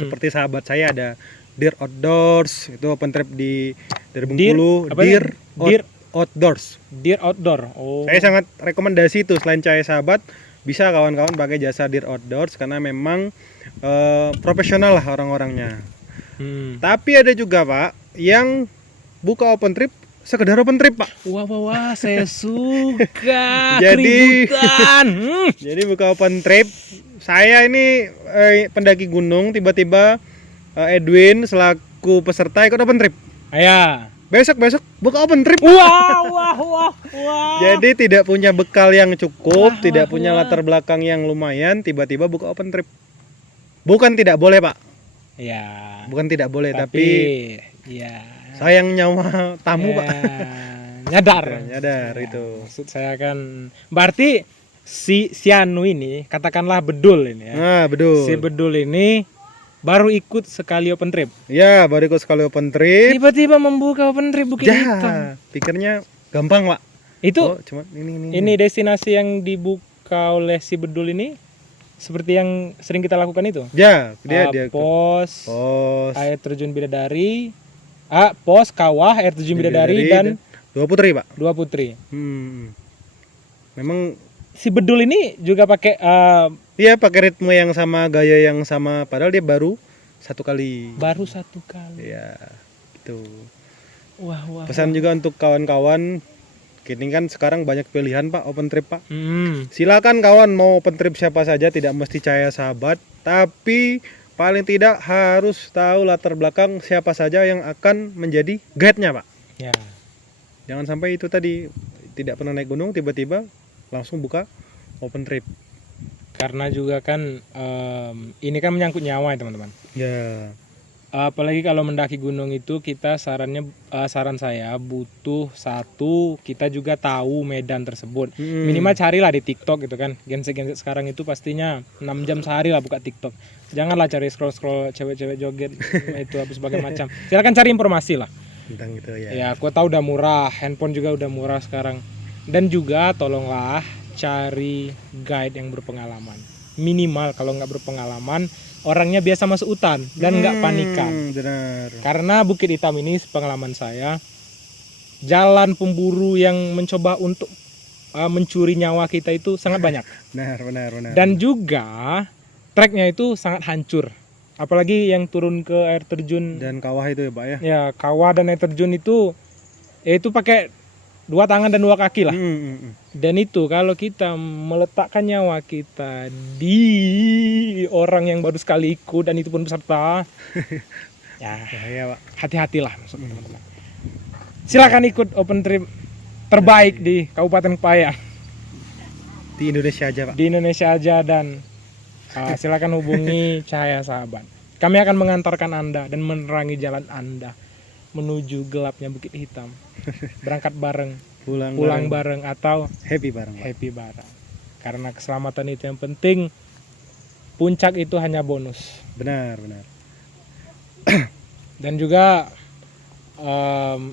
Seperti sahabat saya ada Deer Outdoors, itu open trip dari Bengkulu. Deer Outdoors. Deer Outdoor. Oh. Saya sangat rekomendasi itu, selain Cahaya Sahabat bisa kawan-kawan pakai jasa Deer Outdoors karena memang profesional lah orang-orangnya. Tapi ada juga, Pak, yang buka open trip sekedar open trip, Pak. Wah, saya suka Jadi- keributan. Jadi buka open trip. Saya ini pendaki gunung, tiba-tiba Edwin selaku peserta ikut open trip. Ya. Besok buka open trip. Wah. Jadi tidak punya bekal yang cukup, Wah, tidak punya latar belakang yang lumayan, tiba-tiba buka open trip. Bukan tidak boleh, Pak. Ya. Bukan tidak boleh, tapi ya. sayang nyawa tamu, Ya, Pak. Nyadar itu. Maksud saya kan berarti si Anu ini katakanlah Bedul ini ya. Nah, betul. Si Bedul ini baru ikut sekali open trip. Ya, baru ikut sekali open trip. Tiba-tiba membuka open trip Bukit Hitam. Ya, pikirnya gampang, Pak. Itu Oh, cuma ini. ini destinasi yang dibuka oleh si Bedul ini seperti yang sering kita lakukan itu. Ya, dia Pos, pos air terjun Bidadari, pos kawah air terjun Bidadari dan dua putri, Pak. dua putri. Memang Si Bedul ini juga pakai iya pakai ritme yang sama, gaya yang sama, padahal dia baru satu kali. baru satu kali. Ya, gitu. Wah. Pesan juga untuk kawan-kawan, kini kan sekarang banyak pilihan, Pak, open trip, Pak. Silakan kawan mau open trip siapa saja, tidak mesti Cahaya Sahabat, tapi paling tidak harus tahu latar belakang siapa saja yang akan menjadi guide-nya, Pak. Ya. Jangan sampai itu tadi tidak pernah naik gunung tiba-tiba langsung buka open trip. Karena juga kan ini kan menyangkut nyawa ya teman-teman. Ya. Apalagi kalau mendaki gunung itu kita saran saya butuh satu kita juga tahu medan tersebut. Minimal carilah di TikTok gitu kan. Genset sekarang itu pastinya 6 jam sehari lah buka TikTok. Janganlah cari scroll cewek-cewek joget itu habis berbagai macam. Silakan cari informasi lah. Tentang itu ya. Ya, aku tahu udah murah, handphone juga udah murah sekarang. Dan juga tolonglah cari guide yang berpengalaman. Minimal kalau nggak berpengalaman, orangnya biasa masuk hutan dan nggak panikan. Benar. Karena Bukit Hitam ini pengalaman saya, jalan pemburu yang mencoba untuk mencuri nyawa kita itu sangat banyak. Benar. Dan juga treknya itu sangat hancur. Apalagi yang turun ke air terjun Dan kawah itu ya, Pak ya. ya, kawah dan air terjun itu pakai 2 tangan dan 2 kaki lah. Dan itu kalau kita meletakkan nyawa kita di orang yang baru sekali ikut dan itu pun peserta, ya Bahaya, Pak. hati-hatilah maksudnya teman-teman. Silakan ikut open trip terbaik di Kabupaten Payang Di Indonesia aja, Pak. di Indonesia aja dan silakan hubungi Cahaya Sahabat. Kami akan mengantarkan Anda dan menerangi jalan Anda menuju gelapnya Bukit Hitam. Berangkat bareng, pulang bareng atau happy bareng, Pak. happy bareng. Karena keselamatan itu yang penting. Puncak itu hanya bonus. Benar. Dan juga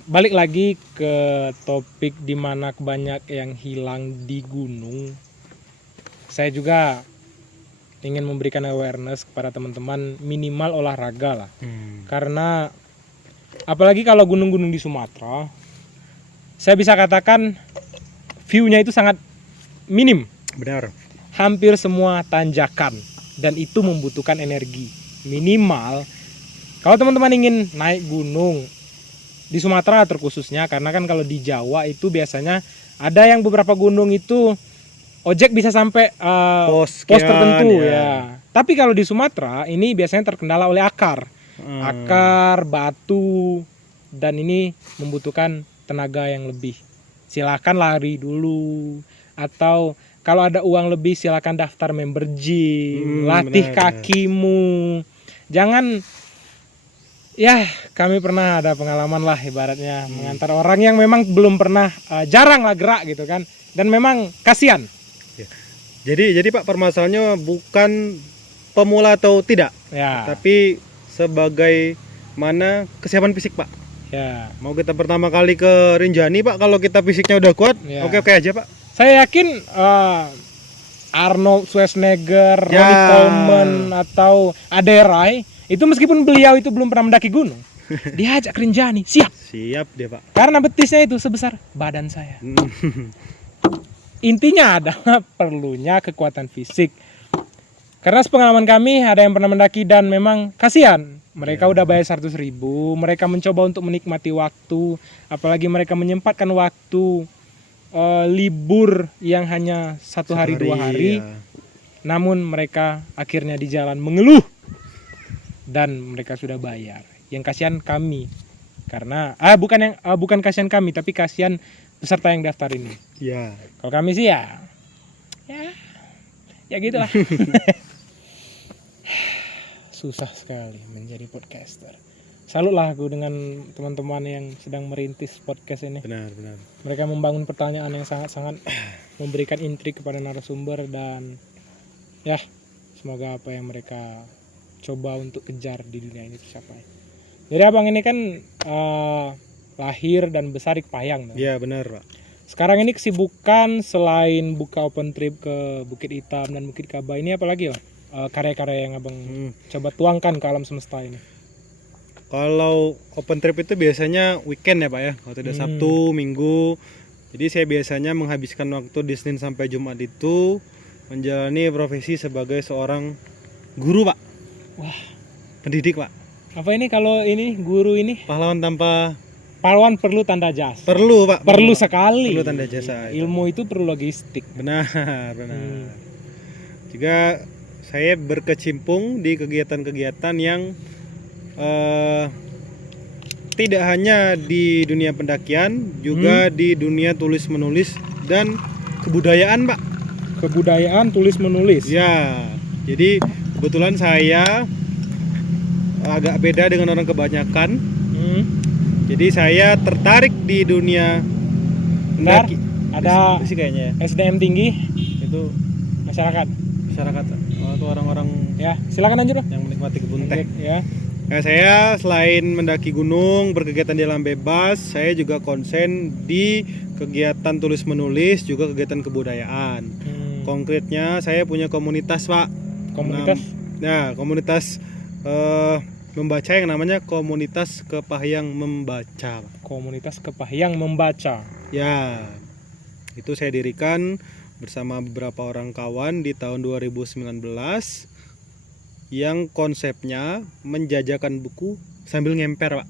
balik lagi ke topik dimana banyak yang hilang di gunung. Saya juga ingin memberikan awareness kepada teman-teman minimal olahraga lah. Karena apalagi kalau gunung-gunung di Sumatera, saya bisa katakan view-nya itu sangat minim. Benar. Hampir semua tanjakan dan itu membutuhkan energi. Minimal kalau teman-teman ingin naik gunung di Sumatera terkhususnya, karena kan kalau di Jawa itu biasanya ada yang beberapa gunung itu ojek bisa sampai Pos pos sekian, tertentu ya. ya. Tapi kalau di Sumatera ini biasanya terkendala oleh akar, batu, dan ini membutuhkan tenaga yang lebih. Silakan lari dulu, atau kalau ada uang lebih silakan daftar member gym, latih benar. kakimu. Jangan, ya kami pernah ada pengalaman lah ibaratnya mengantar orang yang memang belum pernah, jarang lah gerak gitu kan, dan memang kasihan. Jadi Pak, permasalahannya bukan pemula atau tidak, Ya, tapi sebagai mana kesiapan fisik Pak. ya. Mau kita pertama kali ke Rinjani Pak, kalau kita fisiknya udah kuat, Ya. oke aja Pak. Saya yakin Arnold Schwarzenegger, Ya. Ronnie Coleman atau Aderai itu meskipun beliau itu belum pernah mendaki gunung, diajak ke Rinjani, siap. Siap dia Pak. Karena betisnya itu sebesar badan saya. Intinya adalah perlunya kekuatan fisik. Karena sepengalaman kami ada yang pernah mendaki dan memang kasihan. Mereka udah bayar 100.000, mereka mencoba untuk menikmati waktu, apalagi mereka menyempatkan waktu libur yang hanya 1 hari 2 hari. Ya. Namun mereka akhirnya di jalan mengeluh dan mereka sudah bayar. Yang kasihan kami. Karena bukan kasihan kami, tapi kasihan peserta yang daftar ini. Ya. Kalau kami sih ya gitulah. Susah sekali menjadi podcaster. Salutlah aku dengan teman-teman yang sedang merintis podcast ini. Benar. Mereka membangun pertanyaan yang sangat-sangat memberikan intrik kepada narasumber, dan ya semoga apa yang mereka coba untuk kejar di dunia ini tercapai. Jadi abang ini kan lahir dan besar di Kepayang. Iya benar Pak. Sekarang ini kesibukan selain buka open trip ke Bukit Hitam dan Bukit Kaba ini apalagi ya? Karya-karya yang abang coba tuangkan ke alam semesta ini. Kalau open trip itu biasanya weekend ya Pak ya, waktu ada Sabtu, Minggu. Jadi saya biasanya menghabiskan waktu di Senin sampai Jumat itu menjalani profesi sebagai seorang guru Pak. Wah, Pendidik Pak. apa ini kalau ini guru ini? Pahlawan tanpa Pahlawan perlu tanda jasa. perlu Pak. Perlu sekali. Perlu tanda jasa. Ilmu itu perlu logistik. Benar. Juga saya berkecimpung di kegiatan-kegiatan yang tidak hanya di dunia pendakian, juga di dunia tulis menulis dan kebudayaan Pak. Kebudayaan tulis menulis. Ya, jadi kebetulan saya agak beda dengan orang kebanyakan. Jadi saya tertarik di dunia Benar. pendaki. Ada sih kayaknya ya. SDM tinggi Itu masyarakat. atau orang-orang Ya, silakan lanjut, Bang. yang menikmati kebun teh. Ya. Ya, saya selain mendaki gunung, berkegiatan di alam bebas, saya juga konsen di kegiatan tulis menulis, juga kegiatan kebudayaan. Konkretnya saya punya komunitas Pak. Komunitas Komunitas membaca yang namanya Komunitas Kepahyang Membaca. Komunitas Kepahyang Membaca. Ya, itu saya dirikan bersama beberapa orang kawan di tahun 2019 yang konsepnya menjajakan buku sambil ngemper Pak.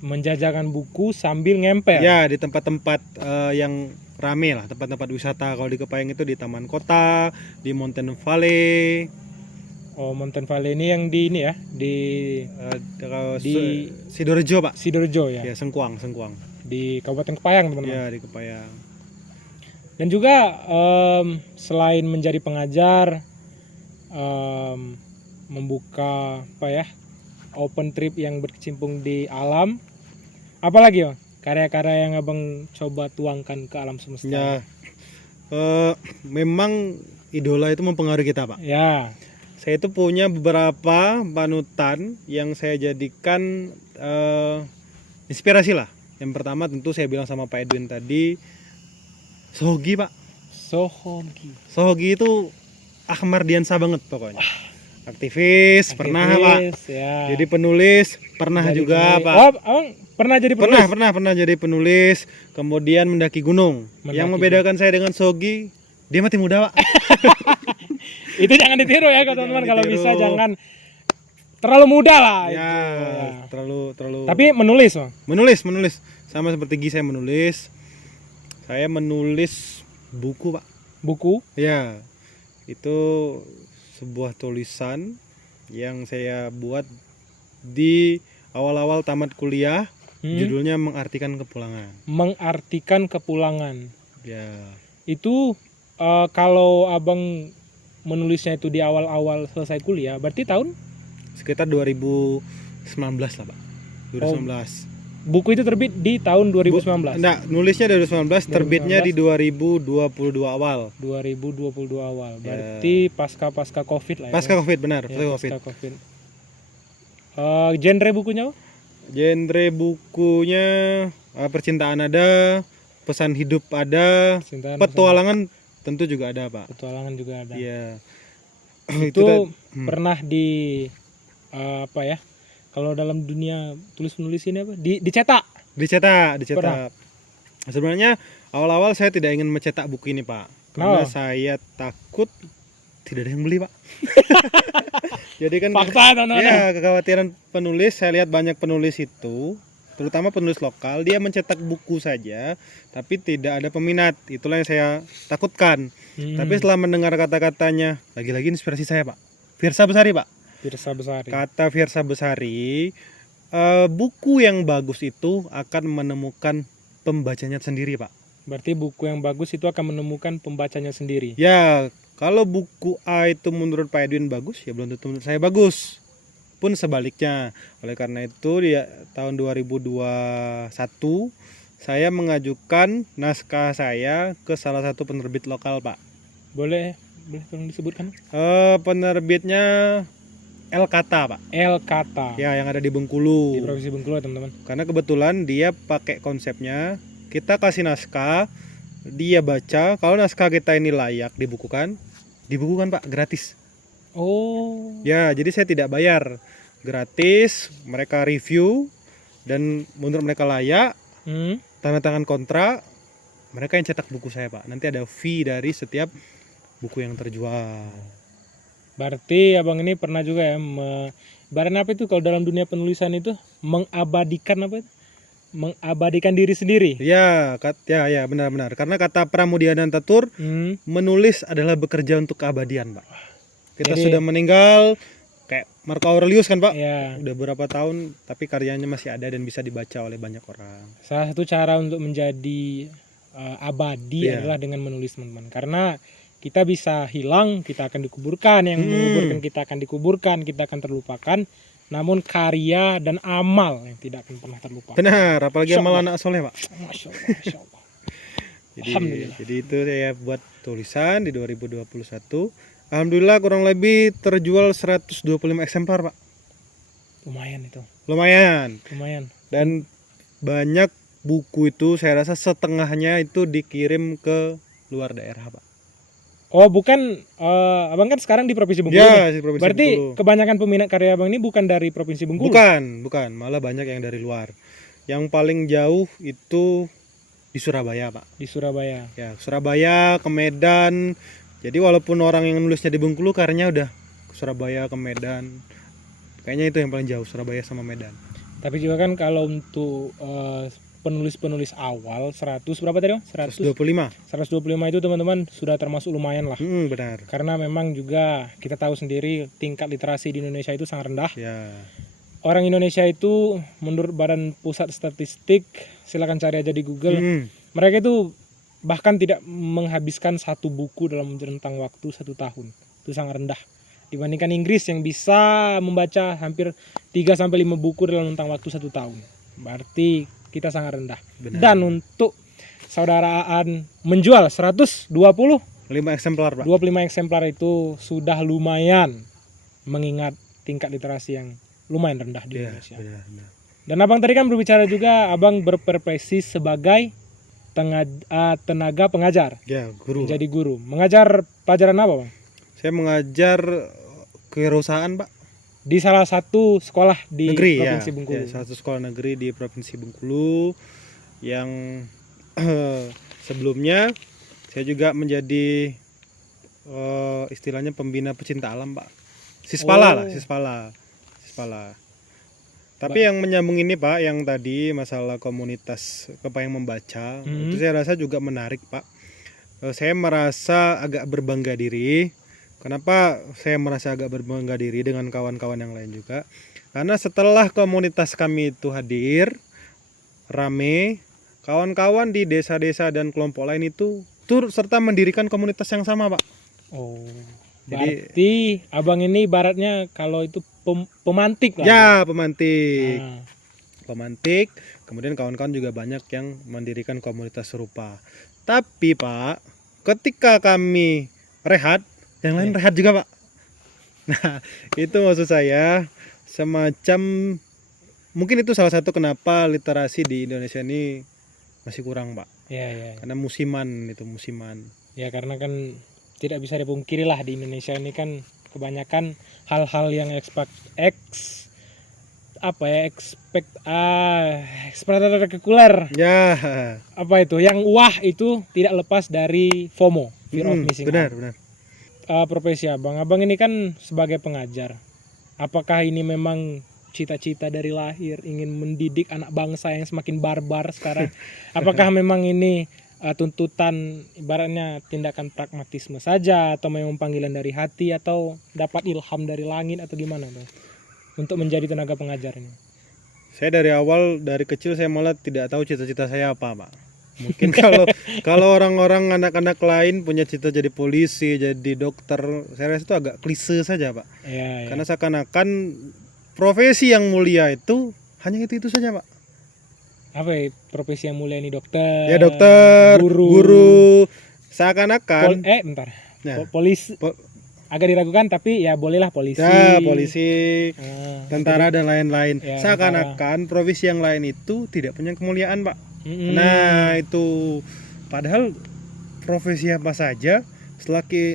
Menjajakan buku sambil ngemper. Ya, di tempat-tempat yang rame lah, tempat-tempat wisata. Kalau di Kepayang itu di Taman Kota, di Mountain Valley. Oh, Mountain Valley ini yang di ini ya, di Sidorejo Pak. Sidoarjo ya. Ya, Sengkuang. Di Kabupaten Kepayang, teman-teman. Ya, di Kepayang. Dan juga selain menjadi pengajar, membuka open trip yang berkecimpung di alam, apalagi karya-karya yang abang coba tuangkan ke alam semesta. Ya, memang idola itu mempengaruhi kita Pak. Ya. Saya itu punya beberapa panutan yang saya jadikan inspirasi lah. Yang pertama tentu saya bilang sama Pak Edwin tadi, Sohogi Pak. Sohogi. Sohogi itu Ahmad Diansa banget pokoknya. Aktivis, pernah Pak. Ya. Jadi penulis pernah Jadi juga penulis. Pak. Oh, abang pernah jadi penulis? Pernah jadi penulis. Kemudian mendaki gunung. Yang membedakan saya dengan Sogi, dia mati muda Pak. Itu jangan ditiru ya teman-teman, kalau ditiru. bisa jangan terlalu muda lah. Ya, itu. terlalu. Tapi menulis Bang. Menulis. Sama seperti Gi, saya menulis. Saya menulis buku Pak. Buku. Ya, itu sebuah tulisan yang saya buat di awal-awal tamat kuliah. Judulnya Mengartikan Kepulangan. Mengartikan kepulangan. Ya. Itu kalau abang menulisnya itu di awal-awal selesai kuliah, berarti tahun? Sekitar 2019 lah Pak. 2019. Buku itu terbit di tahun 2019. Enggak, nulisnya dari 2019, terbitnya di 2022 awal. 2022 awal. Berarti pasca Covid lah ya. Pasca Covid, benar, Ya, pasca Covid. pasca Covid. Genre bukunya apa? Genre bukunya percintaan ada, pesan hidup ada, Cintaan, petualangan tentu juga ada Pak. petualangan juga ada. Iya. Itu pernah di apa ya? Kalau dalam dunia tulis-menulis ini apa? Dicetak. Dicetak. Pernah. Sebenarnya awal-awal saya tidak ingin mencetak buku ini Pak, karena Oh. saya takut tidak ada yang beli Pak. Jadi kan Fakta teman-teman. ya, kekhawatiran penulis, saya lihat banyak penulis itu, terutama penulis lokal, dia mencetak buku saja tapi tidak ada peminat. Itulah yang saya takutkan. Tapi setelah mendengar kata-katanya, lagi-lagi inspirasi saya Pak, Fiersa Besari Pak. Fiersa Besari. Kata Fiersa Besari, buku yang bagus itu akan menemukan pembacanya sendiri Pak. Berarti buku yang bagus itu akan menemukan pembacanya sendiri. Ya, kalau buku A itu menurut Pak Edwin bagus, ya belum tentu menurut saya bagus. Pun sebaliknya. Oleh karena itu di tahun 2021 saya mengajukan naskah saya ke salah satu penerbit lokal Pak. Boleh tolong disebutkan? Penerbitnya El Kata Pak. El Kata. Ya, yang ada di Bengkulu. Di Provinsi Bengkulu teman-teman. Karena kebetulan dia pakai konsepnya, kita kasih naskah, dia baca, kalau naskah kita ini layak dibukukan Pak, gratis. Oh. Ya, jadi saya tidak bayar, gratis, mereka review, dan menurut mereka layak, tanda tangan kontrak, mereka yang cetak buku saya Pak. Nanti ada fee dari setiap buku yang terjual. Berarti abang ini pernah juga ya ibaratnya apa itu kalau dalam dunia penulisan itu mengabadikan apa itu? Mengabadikan diri sendiri. Ya, ya benar-benar. Karena kata Pramudia Dantatur, menulis adalah bekerja untuk keabadian Pak. Kita Jadi, sudah meninggal, kayak Marco Aurelius kan Pak. Ya. Udah berapa tahun tapi karyanya masih ada dan bisa dibaca oleh banyak orang. Salah satu cara untuk menjadi abadi Iya. adalah dengan menulis teman-teman. Karena kita bisa hilang, kita akan dikuburkan, yang menguburkan kita akan dikuburkan, kita akan terlupakan. Namun karya dan amal yang tidak akan pernah terlupakan. Benar, apalagi Masya amal Allah. anak soleh Pak. Masya Allah, Masya Allah. Alhamdulillah. Jadi itu saya buat tulisan di 2021. Alhamdulillah kurang lebih terjual 125 eksemplar Pak. Lumayan itu. Lumayan. Dan banyak buku itu saya rasa setengahnya itu dikirim ke luar daerah Pak. oh bukan, abang kan sekarang di Provinsi Bengkulu Ya, nih. di Provinsi Berarti Bengkulu. kebanyakan peminat karya abang ini bukan dari Provinsi Bengkulu? Bukan, malah banyak yang dari luar. Yang paling jauh itu di Surabaya Pak. Di Surabaya. Ya, Surabaya, ke Medan. Jadi walaupun orang yang nulisnya di Bengkulu, karyanya udah ke Surabaya, ke Medan. Kayaknya itu yang paling jauh, Surabaya sama Medan. Tapi juga kan kalau untuk penulis-penulis awal 100 berapa tadi Bang? 125. 125 itu teman-teman sudah termasuk lumayan lah. Benar. Karena memang juga kita tahu sendiri tingkat literasi di Indonesia itu sangat rendah. Ya. Orang Indonesia itu menurut Badan Pusat Statistik, silakan cari aja di Google. Mereka itu bahkan tidak menghabiskan satu buku dalam rentang waktu 1 tahun. Itu sangat rendah. Dibandingkan Inggris yang bisa membaca hampir 3-5 buku dalam rentang waktu 1 tahun. Berarti kita sangat rendah. Benar. Dan untuk saudara Aan menjual 125 eksemplar Pak. eksemplar itu sudah lumayan, mengingat tingkat literasi yang lumayan rendah di Indonesia. Benar. Dan abang tadi kan berbicara juga abang berprofesi sebagai tenaga pengajar, Ya, guru. menjadi guru. Mengajar pelajaran apa Bang? Saya mengajar kewirausahaan, Pak. Di salah satu sekolah di Negeri Provinsi ya. Bengkulu. Ya, salah satu sekolah negeri di Provinsi Bengkulu yang sebelumnya saya juga menjadi istilahnya pembina pecinta alam, Pak. Sispala lah, Oh. Sispala. Tapi yang menyambung ini, Pak, yang tadi masalah komunitas kepengen membaca, itu saya rasa juga menarik, Pak. Saya merasa agak berbangga diri. Kenapa saya merasa agak berbangga diri dengan kawan-kawan yang lain juga? Karena setelah komunitas kami itu hadir, rame, kawan-kawan di desa-desa dan kelompok lain itu turut serta mendirikan komunitas yang sama, Pak. Oh. Jadi- Berarti abang ini ibaratnya kalau itu pemantik lah. Ya, pemantik. Ah. Pemantik, kemudian kawan-kawan juga banyak yang mendirikan komunitas serupa. Tapi, Pak, ketika kami rehat, yang lain rehat juga, Pak. Nah, itu maksud saya semacam, mungkin itu salah satu kenapa literasi di Indonesia ini masih kurang, Pak. Ya. Karena musiman. Ya karena kan tidak bisa dipungkiri lah di Indonesia ini kan kebanyakan hal-hal yang ekspektakuler. Ya. Apa itu? Yang wah itu tidak lepas dari FOMO, fear of missing out. Benar. Profesi abang ini kan sebagai pengajar. Apakah ini memang cita-cita dari lahir ingin mendidik anak bangsa yang semakin barbar sekarang? Apakah memang ini tuntutan ibaratnya tindakan pragmatisme saja atau memang panggilan dari hati atau dapat ilham dari langit atau gimana Bang? Untuk menjadi tenaga pengajar ini. Saya dari kecil saya malah tidak tahu cita-cita saya apa, Pak. Mungkin kalau orang-orang anak-anak lain punya cita jadi polisi, jadi dokter, saya rasa itu agak klise saja, Pak. Ya. Karena seakan-akan profesi yang mulia itu hanya itu saja, Pak. Apa ya, profesi yang mulia ini dokter? Ya dokter, guru. Seakan-akan bentar. Ya. Polisi agak diragukan tapi ya bolehlah polisi. Ya, polisi, Ah, tentara dan lain-lain. Ya, Seakan-akan profesi yang lain itu tidak punya kemuliaan, Pak. mm-mm. Nah, itu padahal profesi apa saja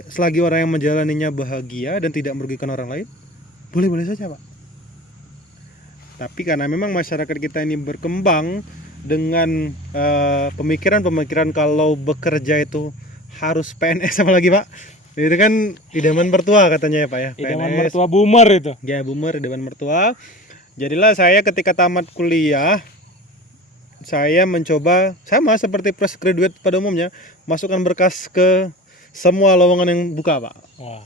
selagi orang yang menjalaninya bahagia dan tidak merugikan orang lain, boleh-boleh saja, Pak. Tapi karena memang masyarakat kita ini berkembang dengan pemikiran kalau bekerja itu harus PNS sama lagi, Pak. Itu kan idaman mertua katanya ya, Pak ya. Idaman PNS. mertua boomer itu. Ya, boomer, idaman mertua. Jadilah saya ketika tamat kuliah, saya mencoba sama seperti fresh graduate pada umumnya, masukkan berkas ke semua lowongan yang buka, Pak. Wah.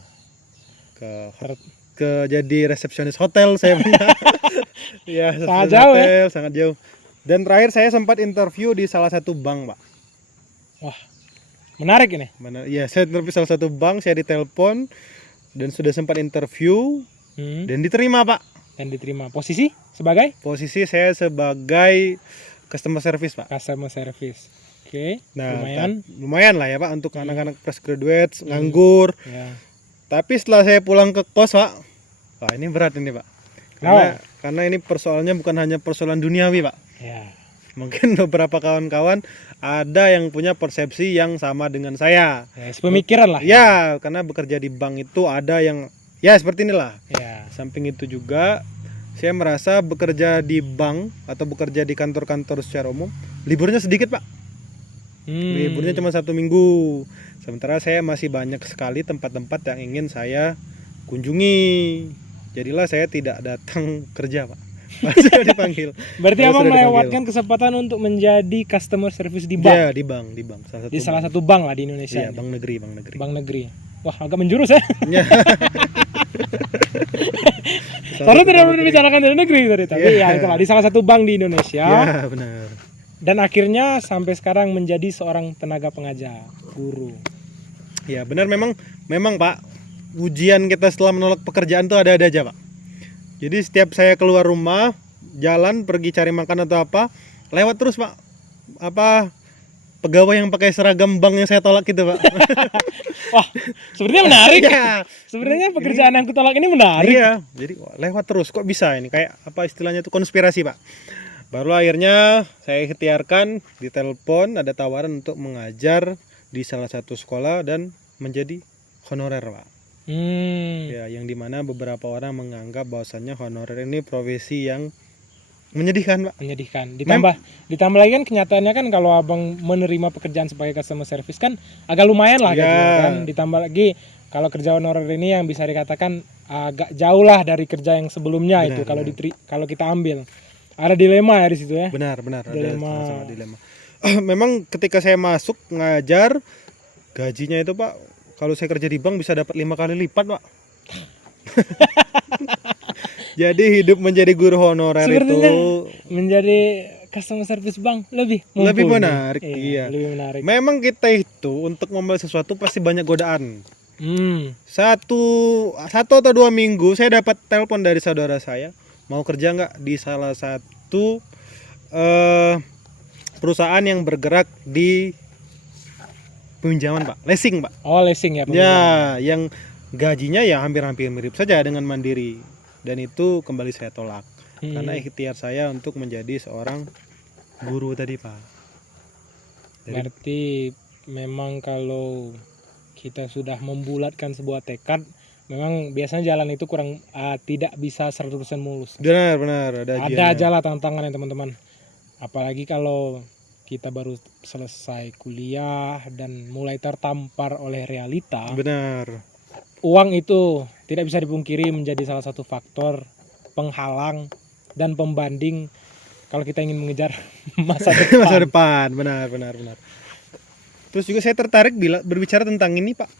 Ke jadi resepsionis hotel saya pernah. Ya, Sangat jauh, hotel, sangat jauh. Dan terakhir saya sempat interview di salah satu bank, Pak. Wah. Menarik ini. Ya, saya interview salah satu bank, saya ditelepon dan sudah sempat interview dan diterima, Pak. Dan diterima posisi sebagai Posisi saya sebagai customer service, Pak. customer service. Oke. Nah, lumayan. lah ya, Pak, untuk anak-anak fresh graduate, nganggur. Ya. Tapi setelah saya pulang ke kos, Pak, wah ini berat ini, Pak. Karena ini persoalannya bukan hanya persoalan duniawi, Pak. Ya. Mungkin beberapa kawan-kawan ada yang punya persepsi yang sama dengan saya. Ya, sepemikiran lah. Ya, karena bekerja di bank itu ada yang ya seperti inilah. Ya. Samping itu juga saya merasa bekerja di bank atau bekerja di kantor-kantor secara umum liburnya sedikit, Pak. Liburnya cuma 1 minggu. Sementara saya masih banyak sekali tempat-tempat yang ingin saya kunjungi. Jadilah saya tidak datang kerja, Pak. Saya dipanggil. Berarti Saya abang sudah melewatkan kesempatan untuk menjadi customer service di bank. Ya, di bank. Di salah satu bank lah di Indonesia. Iya, ini. bank negeri. Bank negeri. Wah, agak menjurus ya. Ya. Karena tidak membicarakan dari negeri tadi, tapi ya itulah di salah satu bank di Indonesia. Ya, benar. Dan akhirnya sampai sekarang menjadi seorang tenaga pengajar, guru. Ya, benar, memang Pak, ujian kita setelah menolak pekerjaan tuh ada aja, Pak. Jadi setiap saya keluar rumah, jalan pergi cari makan atau apa, lewat terus, Pak. Pegawai yang pakai seragam bank yang saya tolak gitu, Pak. Wah, sepertinya menarik. Ya. Sebenarnya pekerjaan yang kutolak ini menarik. Iya, jadi lewat terus, kok bisa ini? Kayak apa istilahnya itu konspirasi, Pak. Baru akhirnya saya ikhtiarkan, ditelepon, ada tawaran untuk mengajar di salah satu sekolah dan menjadi honorer, Pak. Ya, yang dimana beberapa orang menganggap bahwasannya honorer ini profesi yang menyedihkan, Pak. Menyedihkan. Ditambah lagi kan kenyataannya kan kalau abang menerima pekerjaan sebagai customer service kan agak lumayan lah Ya. gajinya kan. Ditambah lagi kalau kerja honorer ini yang bisa dikatakan agak jauh lah dari kerja yang sebelumnya Benar, itu kalau benar. kalau kita ambil. Ada dilema ya di situ ya. Benar, ada Dilema. sama-sama dilema. Memang ketika saya masuk ngajar, gajinya itu, Pak, kalau saya kerja di bank bisa dapat 5 kali lipat, Pak. Jadi hidup menjadi guru honorer Sepertinya itu menjadi customer service bank lebih lebih mumpuni. menarik. Iya. Lebih menarik. Memang kita itu untuk membeli sesuatu pasti banyak godaan. Satu atau 2 minggu saya dapat telepon dari saudara saya, mau kerja nggak di salah satu perusahaan yang bergerak di pinjaman, Pak, leasing, Pak. Oh, leasing ya. Ya, yang gajinya ya hampir-hampir mirip saja dengan Mandiri, dan itu kembali saya tolak karena ikhtiar saya untuk menjadi seorang guru tadi, Pak. Berarti memang kalau kita sudah membulatkan sebuah tekad, memang biasanya jalan itu kurang tidak bisa 100% mulus. Benar, ada Aja lah tantangannya teman-teman. Apalagi kalau kita baru selesai kuliah dan mulai tertampar oleh realita. Benar. Uang itu tidak bisa dipungkiri menjadi salah satu faktor penghalang dan pembanding kalau kita ingin mengejar masa depan. Masa depan, benar. Terus juga saya tertarik berbicara tentang ini, Pak.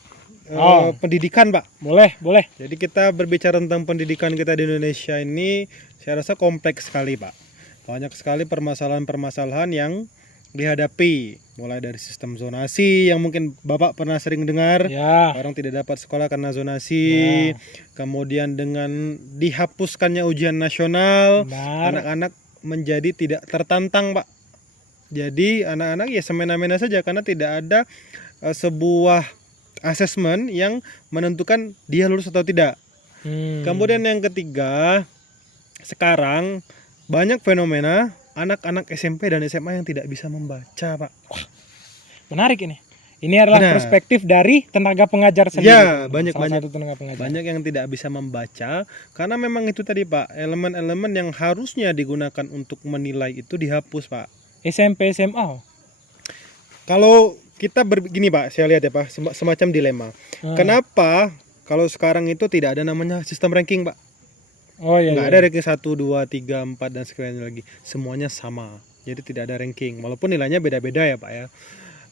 Pendidikan, Pak. Boleh. Jadi kita berbicara tentang pendidikan kita di Indonesia ini, saya rasa kompleks sekali, Pak. Banyak sekali permasalahan-permasalahan yang dihadapi, mulai dari sistem zonasi yang mungkin Bapak pernah sering dengar. Ya. Orang tidak dapat sekolah karena zonasi. Kemudian dengan dihapuskannya ujian nasional, anak-anak menjadi tidak tertantang, Pak. Jadi anak-anak ya semena-mena saja karena tidak ada sebuah asesmen yang menentukan dia lulus atau tidak. Kemudian yang ketiga, sekarang banyak fenomena anak-anak SMP dan SMA yang tidak bisa membaca, Pak. Wah, menarik ini. Ini adalah perspektif dari tenaga pengajar sendiri. Ya, banyak tenaga pengajar. Banyak yang tidak bisa membaca karena memang itu tadi, Pak, elemen-elemen yang harusnya digunakan untuk menilai itu dihapus, Pak. SMP SMA. Kalau kita begini, Pak, saya lihat ya, Pak, semacam dilema. Kenapa kalau sekarang itu tidak ada namanya sistem ranking, Pak? Oh iya. Nggak ada ranking 1, 2, 3, 4 dan sekian lagi. Semuanya sama. Jadi tidak ada ranking. Walaupun nilainya beda-beda ya, Pak ya.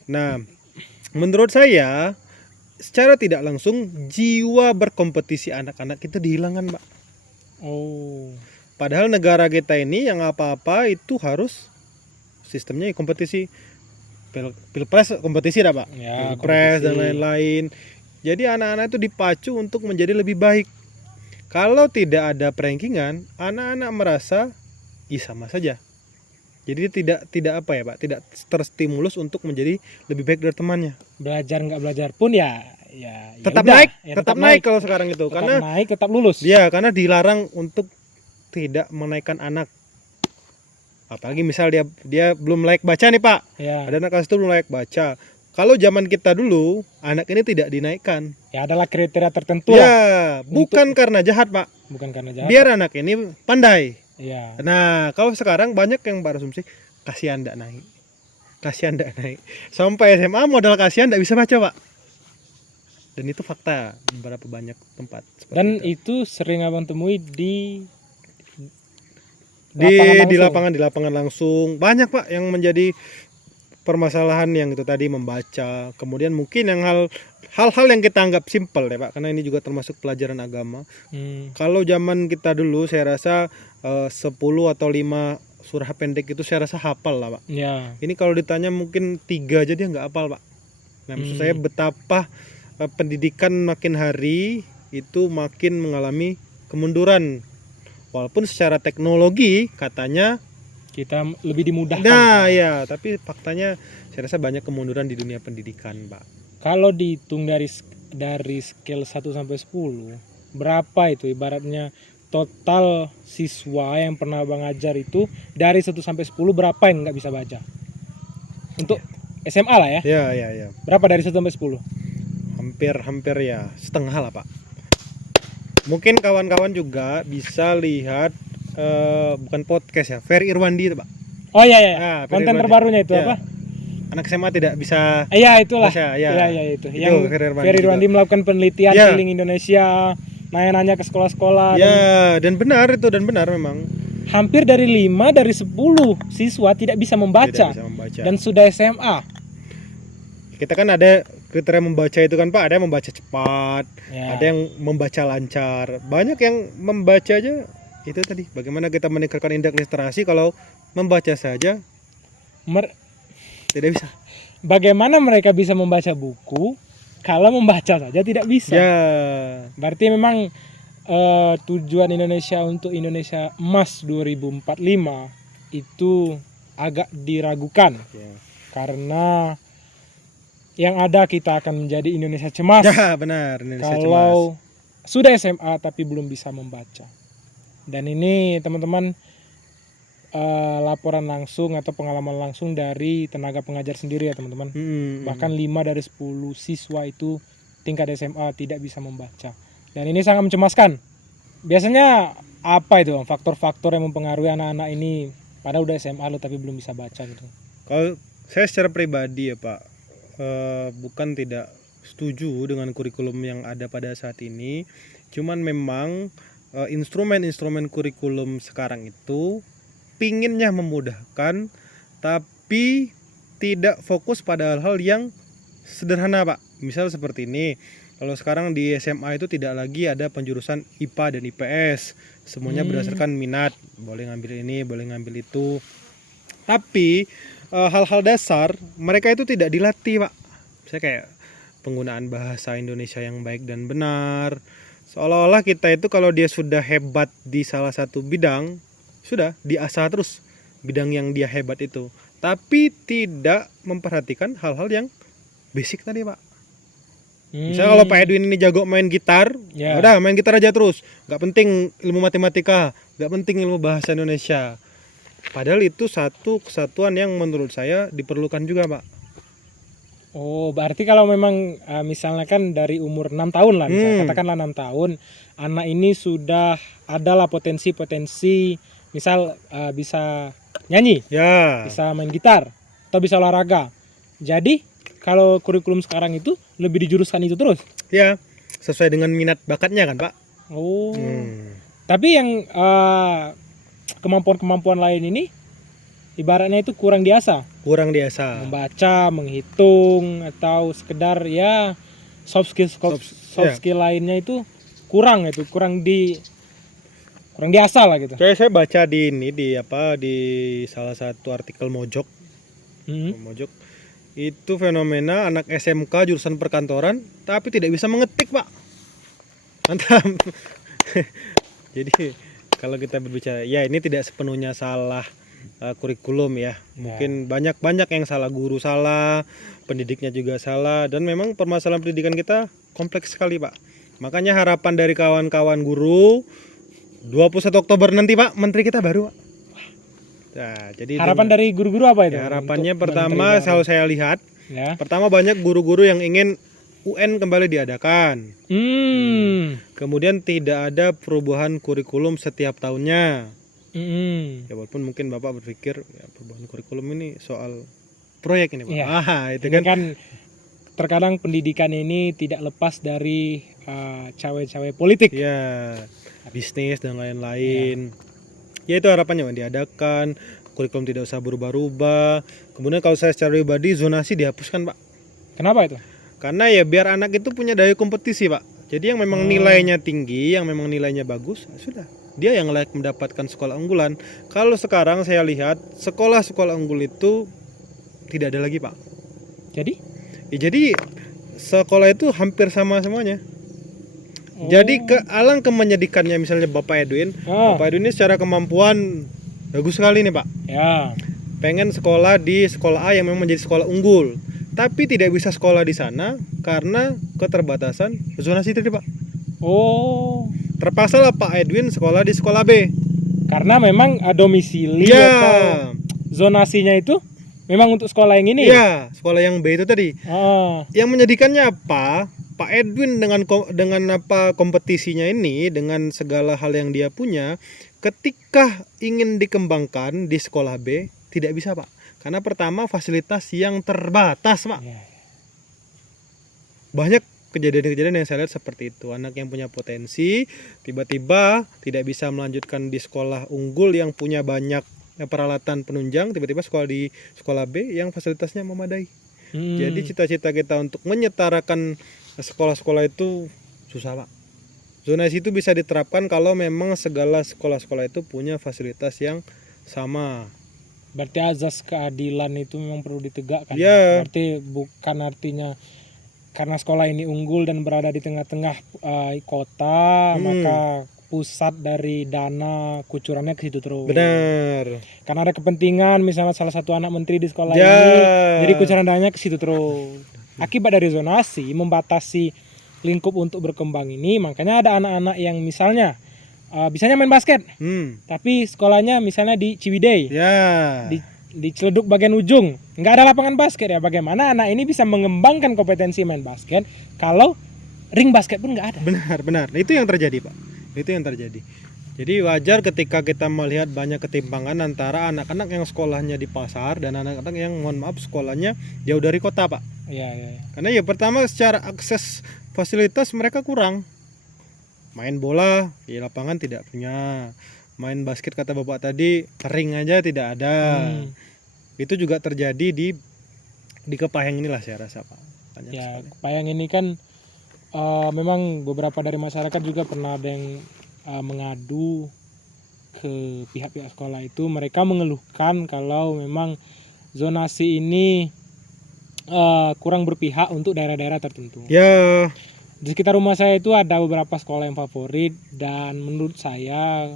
Nah, menurut saya secara tidak langsung jiwa berkompetisi anak-anak itu dihilangkan, Pak. Oh. Padahal negara kita ini yang apa-apa itu harus sistemnya kompetisi. Pilpres kompetisi dah, Pak. Ya, Pilpres kompetisi dan lain-lain. Jadi anak-anak itu dipacu untuk menjadi lebih baik. Kalau tidak ada perankingan, anak-anak merasa sama saja. Jadi tidak apa ya, Pak? Tidak terstimulus untuk menjadi lebih baik dari temannya. Belajar nggak belajar pun ya tetap udah. naik, Ya, tetap naik kalau sekarang itu. tetap Karena naik, tetap lulus. ya, karena dilarang untuk tidak menaikkan anak. Apalagi misal dia belum layak baca nih, Pak. Ya. Ada anak kelas itu belum layak baca. Kalau zaman kita dulu, anak ini tidak dinaikkan. Ya adalah kriteria tertentu Ya, lah. bukan karena jahat, Pak. Bukan karena jahat. Biar anak ini pandai. Iya. Nah, kalau sekarang banyak yang berasumsi kasihan ndak naik. Sampai SMA modal kasihan ndak bisa baca, Pak. Dan itu fakta di beberapa banyak tempat. Dan itu sering abang temui di lapangan langsung. Banyak, Pak, yang menjadi permasalahan yang itu tadi membaca. Kemudian mungkin yang hal-hal yang kita anggap simpel ya, Pak, karena ini juga termasuk pelajaran agama. Kalau zaman kita dulu saya rasa 10 atau 5 surah pendek itu saya rasa hafal lah, Pak. Ya. Ini kalau ditanya mungkin 3 aja dia nggak hafal, Pak. Nah, maksud saya betapa pendidikan makin hari itu makin mengalami kemunduran. Walaupun secara teknologi katanya kita lebih dimudahkan. Nah, ya, tapi faktanya saya rasa banyak kemunduran di dunia pendidikan, Pak. Kalau dihitung dari scale 1 sampai 10, berapa itu ibaratnya total siswa yang pernah Abang ajar itu dari 1 sampai 10 berapa yang nggak bisa baca? Untuk SMA lah ya. Ya. Berapa dari 1 sampai 10? Hampir ya setengah lah, Pak. Mungkin kawan-kawan juga bisa lihat bukan podcast ya, Ferry Irwandi itu, Pak. Oh iya iya. Ah, Ferry Konten Irwandi. terbarunya itu Ya. apa? Anak SMA tidak bisa Iya itulah. baca, ya. Iya itu. Itu Yang Ferry Irwandi Ferry juga. Irwandi melakukan penelitian Ya. keliling Indonesia, nanya-nanya ke sekolah-sekolah dan Ya, dan benar itu, dan benar memang hampir dari 5 dari 10 siswa tidak bisa membaca tidak bisa membaca. dan sudah SMA. Kita kan ada kriteria membaca itu kan, Pak. Ada yang membaca cepat, Ya. ada yang membaca lancar. Banyak yang membaca aja itu tadi. Bagaimana kita meningkatkan indeks literasi kalau membaca saja tidak bisa. Bagaimana mereka bisa membaca buku kalau membaca saja tidak bisa? Ya. Berarti memang tujuan Indonesia untuk Indonesia Emas 2045 itu agak diragukan Ya. karena yang ada kita akan menjadi Indonesia cemas Ya, benar. Indonesia cemas. kalau sudah SMA tapi belum bisa membaca. Dan ini teman-teman laporan langsung atau pengalaman langsung dari tenaga pengajar sendiri ya teman-teman. Bahkan 5 dari 10 siswa itu tingkat SMA tidak bisa membaca. Dan ini sangat mencemaskan. Biasanya apa itu faktor-faktor yang mempengaruhi anak-anak ini padahal udah SMA loh tapi belum bisa baca gitu? Kalau saya secara pribadi ya Pak, bukan tidak setuju dengan kurikulum yang ada pada saat ini. Cuman memang instrumen-instrumen kurikulum sekarang itu pinginnya memudahkan, tapi tidak fokus pada hal-hal yang sederhana Pak. Misal seperti ini, kalau sekarang di SMA itu tidak lagi ada penjurusan IPA dan IPS, semuanya berdasarkan minat, boleh ngambil ini, boleh ngambil itu. Tapi hal-hal dasar mereka itu tidak dilatih Pak. Misalnya kayak penggunaan bahasa Indonesia yang baik dan benar. Seolah-olah kita itu kalau dia sudah hebat di salah satu bidang, sudah diasah terus bidang yang dia hebat itu, tapi tidak memperhatikan hal-hal yang basic tadi Pak. Misalnya kalau Pak Edwin ini jago main gitar, Ya. udah main gitar aja terus, nggak penting ilmu matematika, nggak penting ilmu bahasa Indonesia. Padahal itu satu kesatuan yang menurut saya diperlukan juga Pak. Oh, berarti kalau memang misalnya kan dari umur 6 tahun lah, misalnya katakanlah 6 tahun, anak ini sudah adalah potensi-potensi, misal bisa nyanyi, Ya, bisa main gitar, atau bisa olahraga. Jadi, kalau kurikulum sekarang itu lebih dijuruskan itu terus. ya sesuai dengan minat bakatnya kan Pak. Oh. Tapi yang kemampuan-kemampuan lain ini ibaratnya itu kurang diasah. Kurang diasah. Membaca, menghitung, atau sekedar ya soft skill lainnya itu kurang diasah lah gitu. Saya baca di ini di salah satu artikel Mojok. Mojok itu fenomena anak SMK jurusan perkantoran tapi tidak bisa mengetik Pak. Mantap. Jadi kalau kita berbicara ya ini tidak sepenuhnya salah kurikulum ya. Mungkin banyak yang salah, guru salah, pendidiknya juga salah, dan memang permasalahan pendidikan kita kompleks sekali Pak. Makanya harapan dari kawan-kawan guru 21 Oktober nanti Pak, menteri kita baru Pak. Nah, jadi harapan dari guru-guru apa itu? ya, harapannya Untuk pertama menteri kalau saya lihat, ya. pertama banyak guru-guru yang ingin UN kembali diadakan. Kemudian tidak ada perubahan kurikulum setiap tahunnya. Ya walaupun mungkin Bapak berpikir ya, perubahan kurikulum ini soal proyek ini Pak. Iya. Itu Ini kan. kan terkadang pendidikan ini tidak lepas dari cawe-cawe politik. Ya, bisnis dan lain-lain. Ya itu harapannya Pak, diadakan, kurikulum tidak usah berubah-ubah. Kemudian kalau saya secara pribadi zonasi dihapuskan Pak. Kenapa itu? Karena ya biar anak itu punya daya kompetisi Pak. Jadi yang memang nilainya tinggi, yang memang nilainya bagus, sudah. Dia yang layak mendapatkan sekolah unggulan. Kalau sekarang saya lihat sekolah-sekolah unggul itu tidak ada lagi Pak. Jadi? Ya, jadi sekolah itu hampir sama semuanya. Jadi alang menyedihkannya misalnya Bapak Edwin. Bapak Edwin ini secara kemampuan bagus sekali nih Pak. Ya. Pengen sekolah di sekolah A yang memang menjadi sekolah unggul. Tapi tidak bisa sekolah di sana karena keterbatasan zonasi tadi Pak. Oh. Terpaksa lah Pak Edwin sekolah di sekolah B. Karena memang domisili atau zonasinya itu memang untuk sekolah yang ini. Iya, sekolah yang B itu tadi. Yang menyedihkannya apa? Pak Edwin dengan apa kompetisinya ini, dengan segala hal yang dia punya, ketika ingin dikembangkan di sekolah B tidak bisa Pak, karena pertama fasilitas yang terbatas Pak. Ya. Banyak kejadian-kejadian yang saya lihat seperti itu, anak yang punya potensi tiba-tiba tidak bisa melanjutkan di sekolah unggul yang punya banyak peralatan penunjang, tiba-tiba sekolah di sekolah B yang fasilitasnya memadai. Jadi cita-cita kita untuk menyetarakan sekolah-sekolah itu susah Pak. Zonasi itu bisa diterapkan kalau memang segala sekolah-sekolah itu punya fasilitas yang sama. Berarti azas keadilan itu memang perlu ditegakkan. Ya. Berarti bukan artinya karena sekolah ini unggul dan berada di tengah-tengah kota, maka pusat dari dana kucurannya ke situ terus. Benar. Karena ada kepentingan, misalnya salah satu anak menteri di sekolah Ya. ini, jadi kucuran dananya ke situ terus. Akibat dari zonasi membatasi lingkup untuk berkembang ini, makanya ada anak-anak yang misalnya bisanya main basket, tapi sekolahnya misalnya di Ciwidey, Ya. di Ciledug bagian ujung, nggak ada lapangan basket ya. Bagaimana anak ini bisa mengembangkan kompetensi main basket kalau ring basket pun nggak ada? Benar. Itu yang terjadi Pak. Itu yang terjadi. Jadi wajar ketika kita melihat banyak ketimpangan antara anak-anak yang sekolahnya di pasar dan anak-anak yang mohon maaf sekolahnya jauh dari kota Pak. Iya. Karena ya pertama secara akses fasilitas mereka kurang. Main bola di lapangan tidak punya. Main basket kata Bapak tadi ring aja tidak ada. Itu juga terjadi di Kepayang inilah saya rasa Pak. Banyak Ya, sekali. Kepayang ini kan memang beberapa dari masyarakat juga pernah ada yang mengadu ke pihak-pihak sekolah itu. Mereka mengeluhkan kalau memang zonasi ini kurang berpihak untuk daerah-daerah tertentu. Ya. Di sekitar rumah saya itu ada beberapa sekolah yang favorit, dan menurut saya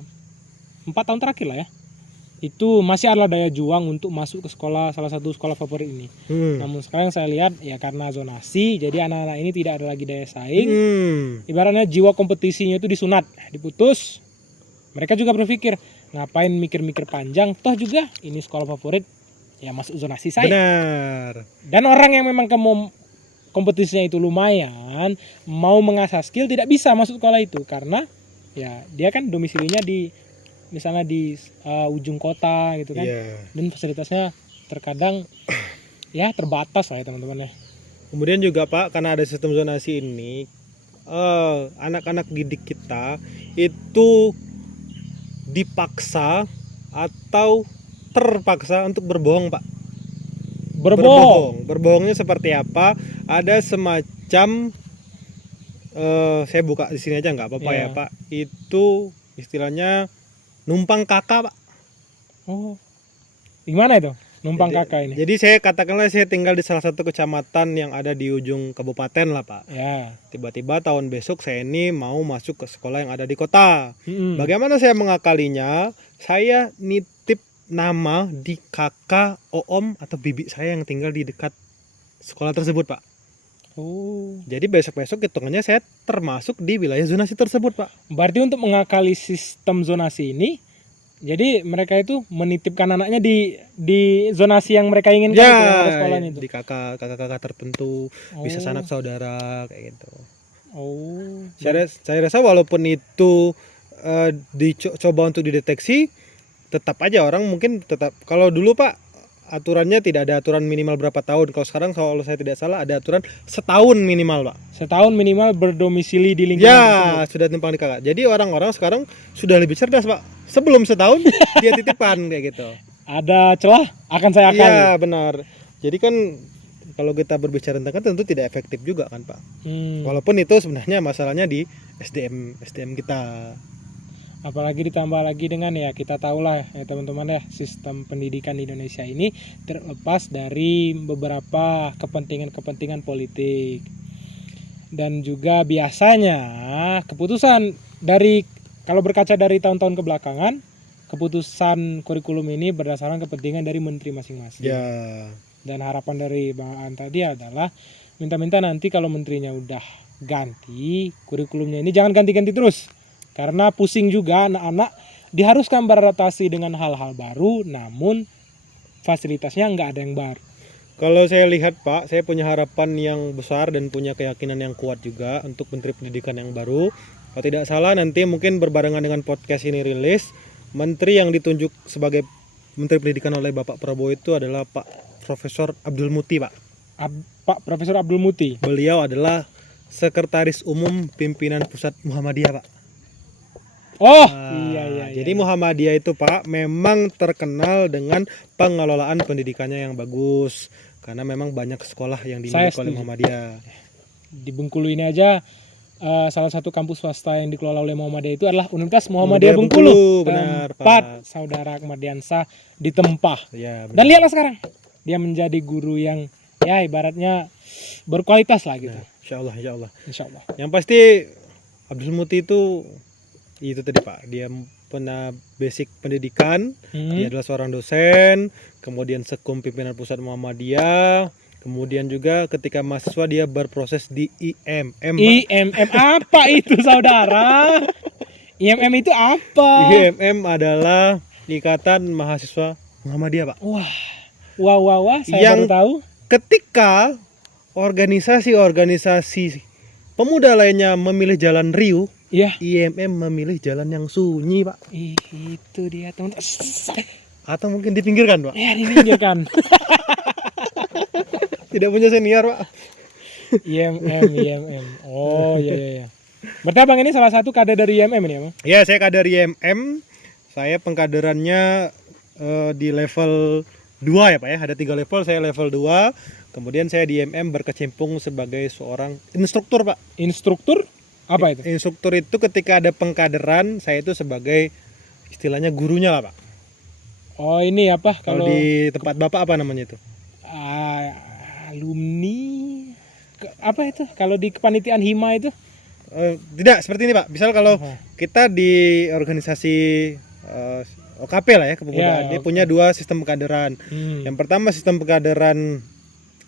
4 tahun terakhir lah ya, itu masih ada daya juang untuk masuk ke sekolah, salah satu sekolah favorit ini. Namun sekarang saya lihat ya karena zonasi, jadi anak-anak ini tidak ada lagi daya saing. Ibaratnya jiwa kompetisinya itu disunat, diputus. Mereka juga berpikir, ngapain mikir-mikir panjang, toh juga ini sekolah favorit, ya masuk zonasi saya. Benar. Dan orang yang memang kompetisinya itu lumayan, mau mengasah skill tidak bisa masuk sekolah itu karena ya dia kan domisilinya di misalnya di ujung kota gitu kan. Dan fasilitasnya terkadang ya terbatas lah ya teman-teman ya. Kemudian juga Pak, karena ada sistem zonasi ini, anak-anak didik kita itu dipaksa atau terpaksa untuk berbohong Pak. Berbohongnya seperti apa? Ada semacam saya buka di sini aja nggak apa-apa ya Pak. Itu istilahnya numpang kakak Pak. Oh, gimana itu numpang kakak ini? Jadi saya katakanlah saya tinggal di salah satu kecamatan yang ada di ujung kabupaten lah Pak. Ya. Tiba-tiba tahun besok saya ini mau masuk ke sekolah yang ada di kota. Bagaimana saya mengakalinya? Saya nitip nama di kakak, om atau bibi saya yang tinggal di dekat sekolah tersebut Pak. Jadi besok-besok hitungannya saya termasuk di wilayah zonasi tersebut Pak. Berarti untuk mengakali sistem zonasi ini, jadi mereka itu menitipkan anaknya di zonasi yang mereka inginkan ya, itu, yang ada sekolahnya itu. Di kakak-kakak tertentu, bisa sanak saudara kayak gitu. Saya rasa walaupun itu dicoba untuk dideteksi, tetap aja orang mungkin tetap, kalau dulu Pak aturannya tidak ada aturan minimal berapa tahun. Kalau sekarang kalau saya tidak salah ada aturan setahun minimal Pak. Setahun minimal berdomisili di lingkungan tersebut. Sudah timpang di kakak. Jadi orang-orang sekarang sudah lebih cerdas Pak. Sebelum setahun dia titipan kayak gitu. Ada celah akan saya akali. Iya benar. Jadi kan kalau kita berbicara tentang kan tentu tidak efektif juga kan Pak. Walaupun itu sebenarnya masalahnya di SDM kita. Apalagi ditambah lagi dengan ya kita tahulah ya teman-teman ya, sistem pendidikan di Indonesia ini terlepas dari beberapa kepentingan politik, dan juga biasanya keputusan dari, kalau berkaca dari tahun-tahun kebelakangan, keputusan kurikulum ini berdasarkan kepentingan dari menteri masing-masing. Dan harapan dari Bang Aan tadi adalah minta-minta nanti kalau menterinya udah ganti, kurikulumnya ini jangan ganti-ganti terus. Karena pusing juga anak-anak diharuskan beradaptasi dengan hal-hal baru, namun fasilitasnya nggak ada yang baru. Kalau saya lihat Pak, saya punya harapan yang besar dan punya keyakinan yang kuat juga untuk Menteri Pendidikan yang baru. Kalau tidak salah nanti mungkin berbarengan dengan podcast ini rilis, Menteri yang ditunjuk sebagai Menteri Pendidikan oleh Bapak Prabowo itu adalah Pak Profesor Abdul Muti Pak. Pak Profesor Abdul Muti. Beliau adalah Sekretaris Umum Pimpinan Pusat Muhammadiyah Pak. Oh, Jadi Muhammadiyah itu Pak memang terkenal dengan pengelolaan pendidikannya yang bagus. Karena memang banyak sekolah yang dimiliki oleh Muhammadiyah. Di Bengkulu ini aja salah satu kampus swasta yang dikelola oleh Muhammadiyah itu adalah Universitas Muhammadiyah Bengkulu. Benar, tempat saudara Ahmad Diansah ditempah. Ya, Dan lihatlah sekarang, dia menjadi guru yang ya ibaratnya berkualitas lah gitu. Nah, insya Allah. Insya Allah. Yang pasti Abdul Muti itu tadi Pak, dia pernah basic pendidikan, dia adalah seorang dosen, kemudian sekum pimpinan pusat Muhammadiyah, kemudian juga ketika mahasiswa dia berproses di IMM. IMM apa itu saudara? IMM itu apa? IMM adalah Ikatan Mahasiswa Muhammadiyah Pak. Wah, saya baru tahu. Ketika organisasi-organisasi pemuda lainnya memilih jalan riuh, Iya. IMM memilih jalan yang sunyi Pak. Itu dia teman. Atau mungkin dipinggirkan Pak. Ya dipinggirkan. Tidak punya senior Pak. IMM. Oh iya. Berarti abang ini salah satu kader dari IMM ini abang? Ya, saya kader IMM. Saya pengkaderannya di level 2 ya Pak ya. Ada 3 level, saya level 2. Kemudian saya di IMM berkecimpung sebagai seorang instruktur Pak. Instruktur? Apa itu? Instruktur itu ketika ada pengkaderan, saya itu sebagai istilahnya gurunya lah Pak. Oh ini apa? Kalau di tempat Bapak apa namanya itu? Alumni apa itu? Kalau di kepanitiaan Hima itu? Tidak, seperti ini Pak. Misal kalau kita di organisasi OKP lah ya, kepemudaan, dia punya 2 sistem pengkaderan. Yang pertama sistem pengkaderan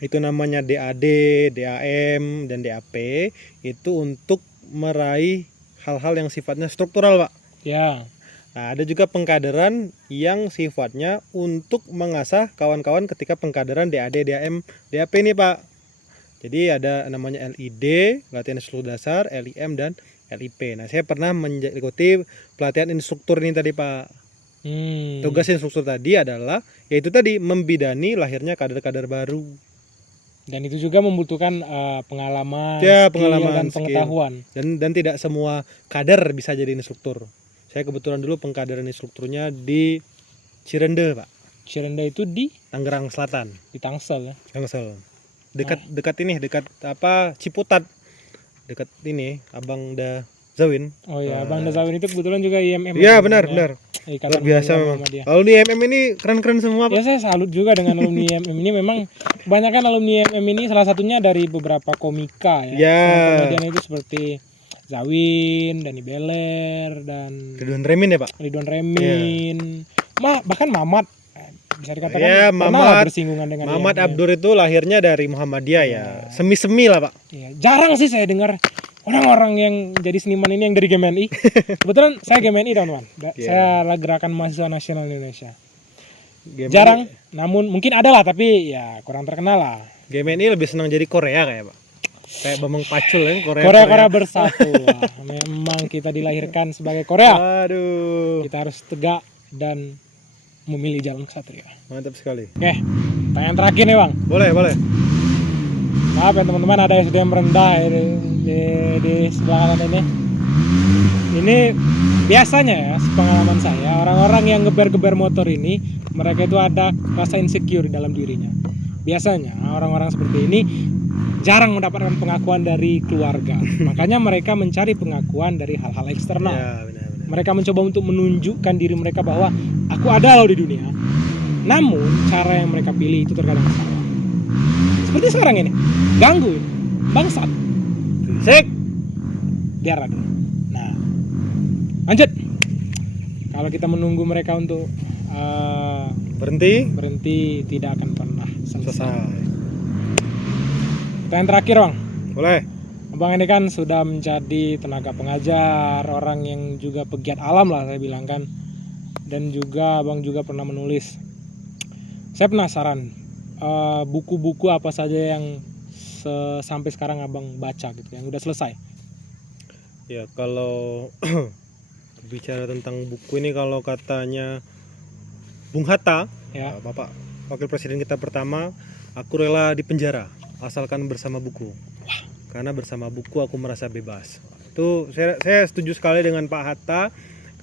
itu namanya DAD, DAM, dan DAP. Itu untuk meraih hal-hal yang sifatnya struktural Pak. Ya. Nah, ada juga pengkaderan yang sifatnya untuk mengasah kawan-kawan ketika pengkaderan DAD, DAM, DAP ini Pak. Jadi ada namanya LID, latihan instruktur dasar, LIM, dan LIP. Nah, saya pernah mengikuti pelatihan instruktur ini tadi Pak. Tugas instruktur tadi adalah yaitu tadi membidani lahirnya kader-kader baru. Dan itu juga membutuhkan pengalaman, pengalaman, dan pengetahuan. Dan tidak semua kader bisa jadi instruktur. Saya kebetulan dulu pengkaderan instrukturnya di Cirende Pak. Cirende itu di Tangerang Selatan. Di Tangsel ya. Tangsel. Dekat Ciputat. Dekat ini Abang Da Zawin. Oh iya, Abang Da Zawin itu kebetulan juga IMM. Iya, benar. Luar biasa memang. Kalau di IMM ini keren-keren semua Pak. Ya saya salut juga dengan alumni IMM ini. Memang kebanyakan alumni IMM ini salah satunya dari beberapa komika ya. Kemudian itu seperti Zawin, Dani Beler, dan Ridwan Remin ya Pak? Ridwan Remin. Bahkan Mamat. Bisa dikatakan Mamat bersinggungan dengan Mamat IMM. Abdur itu lahirnya dari Muhammadiyah ya. Semi-semi lah Pak. Ya, jarang sih saya dengar orang-orang yang jadi seniman ini yang dari GMNI. Kebetulan saya GMNI teman-teman. Saya gerakan mahasiswa nasional Indonesia. Jarang, namun mungkin ada lah tapi ya kurang terkenal lah. GMNI lebih senang jadi Korea kayak Pak. Kayak Bambang Pacul ya, Korea bersatu lah. Memang kita dilahirkan sebagai Korea. Aduh. Kita harus tegak dan memilih jalan kesatria. Mantap sekali. Oke, pertanyaan terakhir nih Bang. Boleh. Maaf ya teman-teman, ada yang sudah merendah di sebelah kanan ini. Ini biasanya ya, pengalaman saya, orang-orang yang geber-geber motor ini, mereka itu ada rasa insecure di dalam dirinya. Biasanya orang-orang seperti ini jarang mendapatkan pengakuan dari keluarga. Makanya mereka mencari pengakuan dari hal-hal eksternal. Ya, benar. Mereka mencoba untuk menunjukkan diri mereka bahwa aku ada loh di dunia. Namun cara yang mereka pilih itu terkadang salah. Seperti sekarang ini, ganggu ini, bangsat. Sik. Biar ada. Nah, lanjut. Kalau kita menunggu mereka untuk berhenti tidak akan pernah selesai. Pertanyaan terakhir Bang. Boleh. Abang ini kan sudah menjadi tenaga pengajar, orang yang juga pegiat alam lah saya bilang kan. Dan juga Abang juga pernah menulis. Saya penasaran, buku-buku apa saja yang sampai sekarang abang baca gitu, yang udah selesai? Ya kalau bicara tentang buku ini, kalau katanya Bung Hatta, Ya. Bapak Wakil Presiden kita pertama, aku rela di penjara asalkan bersama buku. Karena bersama buku aku merasa bebas. Itu saya setuju sekali dengan Pak Hatta,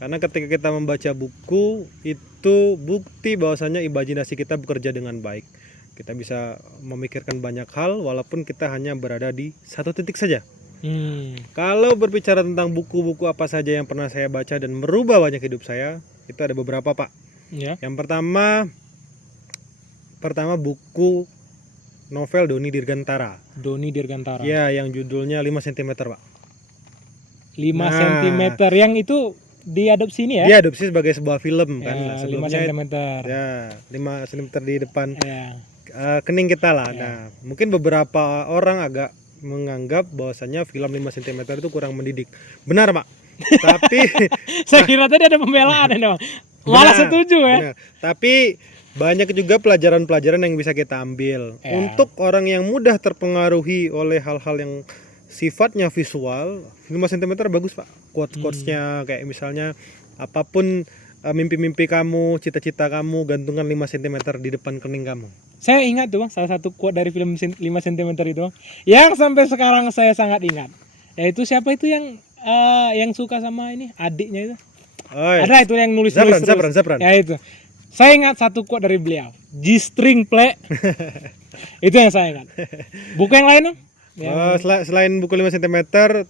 karena ketika kita membaca buku itu bukti bahwasanya imajinasi kita bekerja dengan baik. Kita bisa memikirkan banyak hal walaupun kita hanya berada di satu titik saja. Kalau berbicara tentang buku-buku apa saja yang pernah saya baca dan merubah banyak hidup saya, itu ada beberapa, Pak. Ya. Yang pertama buku novel Doni Dirgantara. Doni Dirgantara. Ya, yang judulnya 5 cm, Pak. 5 Nah. cm yang itu diadopsi ini ya? Diadopsi sebagai sebuah film kan. Ya, Nah, 5 sebelumnya cm. ya 5 cm di depan Ya. kening kita lah. Ya. Nah, mungkin beberapa orang agak menganggap bahwasanya film 5 cm itu kurang mendidik. Benar, Pak. Tapi Saya kira tadi ada pembelaan ya, Bang. Malah benar, setuju ya. benar. Tapi banyak juga pelajaran-pelajaran yang bisa kita ambil. Ya. Untuk orang yang mudah terpengaruhi oleh hal-hal yang sifatnya visual, 5 cm bagus, Pak. Quotes-quotesnya kayak misalnya apapun mimpi-mimpi kamu, cita-cita kamu, gantungan 5 cm di depan kening kamu. Saya ingat tuh, Bang, salah satu quote dari film 5 cm itu, Bang, yang sampai sekarang saya sangat ingat. Yaitu siapa itu yang suka sama ini adiknya itu? Oh, ya. Ada itu yang nulis Zafran. Ya itu. Saya ingat satu quote dari beliau. G-string play. Itu yang saya ingat. Buku yang lain, Bang? Selain buku 5 cm,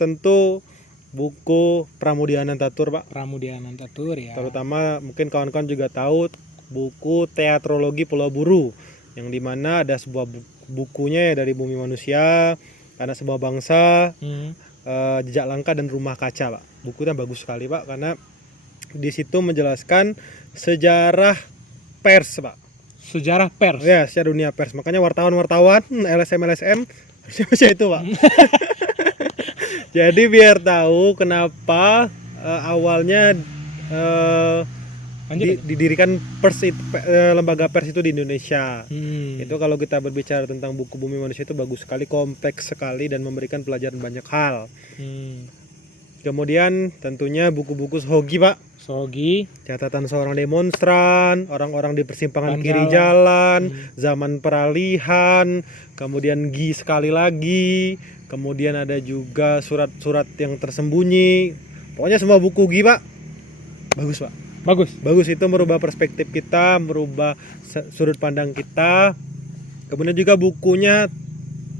tentu buku Pramudia Anantatur, Pak. Pramudia Anantatur ya. Terutama mungkin kawan-kawan juga tahu buku Teatrologi Pulau Buru, yang dimana ada sebuah bukunya ya, dari Bumi Manusia, Anak Sebuah Bangsa, Jejak Langkah, dan Rumah Kaca, Pak. Bukunya bagus sekali, Pak, karena di situ menjelaskan sejarah pers, Pak. Sejarah pers. Ya, sejarah dunia pers. Makanya wartawan-wartawan LSM harusnya baca itu, Pak. Jadi biar tahu kenapa awalnya didirikan lembaga pers itu di Indonesia. Itu kalau kita berbicara tentang buku Bumi Manusia itu bagus sekali, kompleks sekali, dan memberikan pelajaran banyak hal. Kemudian tentunya buku-buku Sohogi, Pak. Sohogi, Catatan Seorang Demonstran, Orang-orang di Persimpangan Kiri Jalan, Zaman Peralihan, kemudian Gi Sekali Lagi, kemudian ada juga Surat-surat yang Tersembunyi. Pokoknya semua buku Gi, Pak, bagus, Pak. Bagus, itu merubah perspektif kita, merubah sudut pandang kita. Kemudian juga bukunya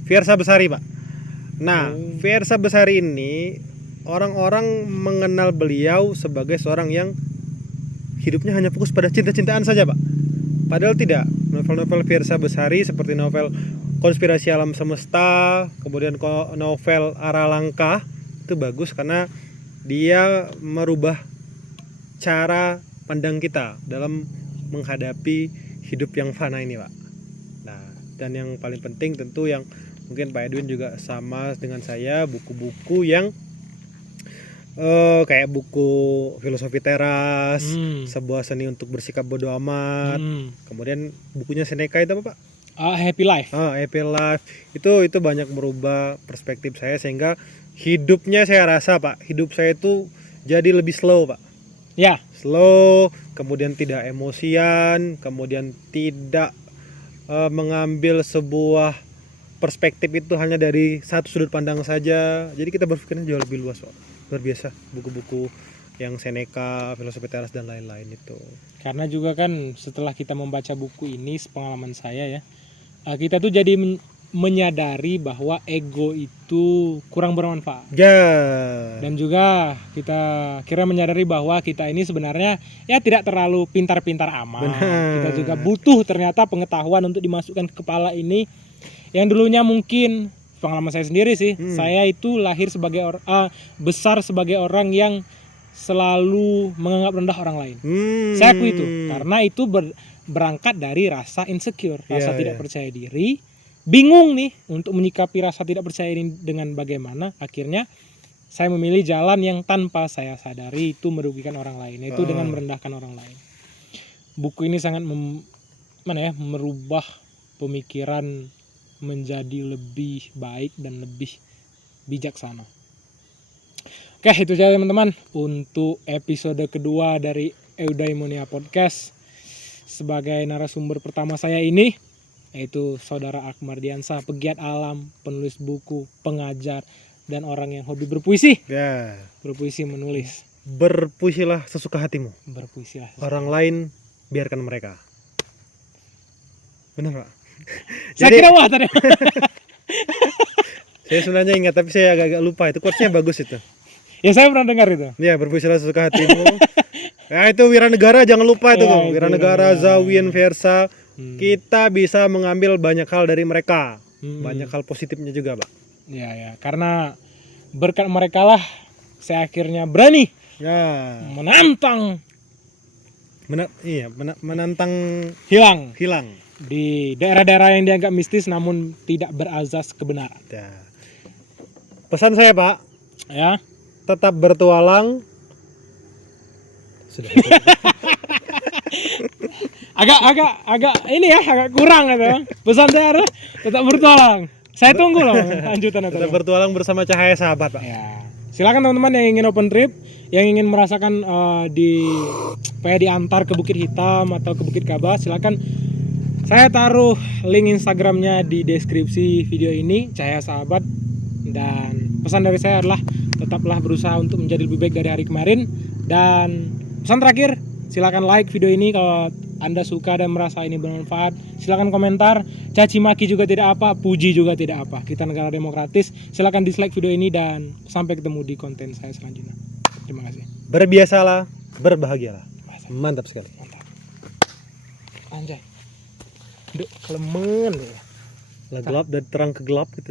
Fiersa Besari, Pak. Nah, Fiersa Besari ini orang-orang mengenal beliau sebagai seorang yang hidupnya hanya fokus pada cinta-cintaan saja, Pak. Padahal tidak. Novel-novel Fiersa Besari seperti novel Konspirasi Alam Semesta, kemudian novel Arah Langkah, itu bagus karena dia merubah cara pandang kita dalam menghadapi hidup yang fana ini, Pak. Nah, dan yang paling penting tentu yang mungkin Pak Edwin juga sama dengan saya, buku-buku yang kayak buku Filosofi Teras, Sebuah Seni Untuk Bersikap Bodoh Amat. Kemudian bukunya Seneca itu apa, Pak? Happy Life. Happy Life. Itu banyak merubah perspektif saya, sehingga hidupnya saya rasa, Pak, hidup saya itu jadi lebih slow, Pak. Ya. Slow, kemudian tidak emosian, kemudian tidak mengambil sebuah perspektif itu hanya dari satu sudut pandang saja. Jadi kita berpikirnya jauh lebih luas, Pak. Luar biasa buku-buku yang Seneca, Filosofi Teras, dan lain-lain itu. Karena juga kan setelah kita membaca buku ini, sepengalaman saya ya, kita tuh jadi menyadari bahwa ego itu kurang bermanfaat. Dan juga kita kira menyadari bahwa kita ini sebenarnya ya tidak terlalu pintar-pintar amat. Kita juga butuh ternyata pengetahuan untuk dimasukkan ke kepala ini, yang dulunya mungkin pengalaman saya sendiri sih, saya itu lahir sebagai besar sebagai orang yang selalu menganggap rendah orang lain. Saya akui itu, karena itu berangkat dari rasa insecure, rasa tidak percaya diri, bingung nih untuk menyikapi rasa tidak percaya diri dengan bagaimana. Akhirnya saya memilih jalan yang tanpa saya sadari itu merugikan orang lain, yaitu dengan merendahkan orang lain. Buku ini sangat merubah pemikiran menjadi lebih baik dan lebih bijaksana. Oke, itu saja teman-teman untuk episode kedua dari Eudaimonia Podcast. Sebagai narasumber pertama saya ini, yaitu Saudara Akmar Diansah, pegiat alam, penulis buku, pengajar, dan orang yang hobi berpuisi. Ya, Berpuisi, menulis. berpuisilah sesuka hatimu. Berpuisilah. Orang lain biarkan mereka. Benar, Pak? Saya kira wah tadi. Saya sebenarnya ingat tapi saya agak lupa, itu quotes-nya bagus itu. Ya saya pernah dengar itu. Ya, berpuisilah sesuka hatimu. Ya, itu Wiranegara, jangan lupa itu Ya, kok. itu Wiranegara, Wiranegara. Zawien, Versa. Kita bisa mengambil banyak hal dari mereka. Hmm. Banyak hal positifnya juga, Pak. Ya, karena berkat mereka lah saya akhirnya berani Ya, menantang menantang hilang hilang. di daerah-daerah yang dianggap mistis namun tidak berazas kebenaran. Ya. Pesan saya, Pak, Ya. tetap bertualang. Sudah. agak ini ya, agak kurang gitu. Pesan saya adalah tetap bertualang. Saya tunggu loh lanjutan itu. Tetap bertualang bersama cahaya sahabat, Pak. Ya. Silakan teman-teman yang ingin open trip, yang ingin merasakan diantar ke Bukit Hitam atau ke Bukit Kaba, silakan. Saya taruh link Instagramnya di deskripsi video ini, Cahaya Sahabat. Dan pesan dari saya adalah tetaplah berusaha untuk menjadi lebih baik dari hari kemarin. Dan pesan terakhir, silakan like video ini kalau Anda suka dan merasa ini bermanfaat. Silakan komentar, caci maki juga tidak apa, puji juga tidak apa. Kita negara demokratis. Silakan dislike video ini dan sampai ketemu di konten saya selanjutnya. Terima kasih. Berbiasalah, berbahagialah. Mantap sekali. Mantap. Anjay. Duh, kelemen deh. Lah gelap dari terang ke gelap gitu.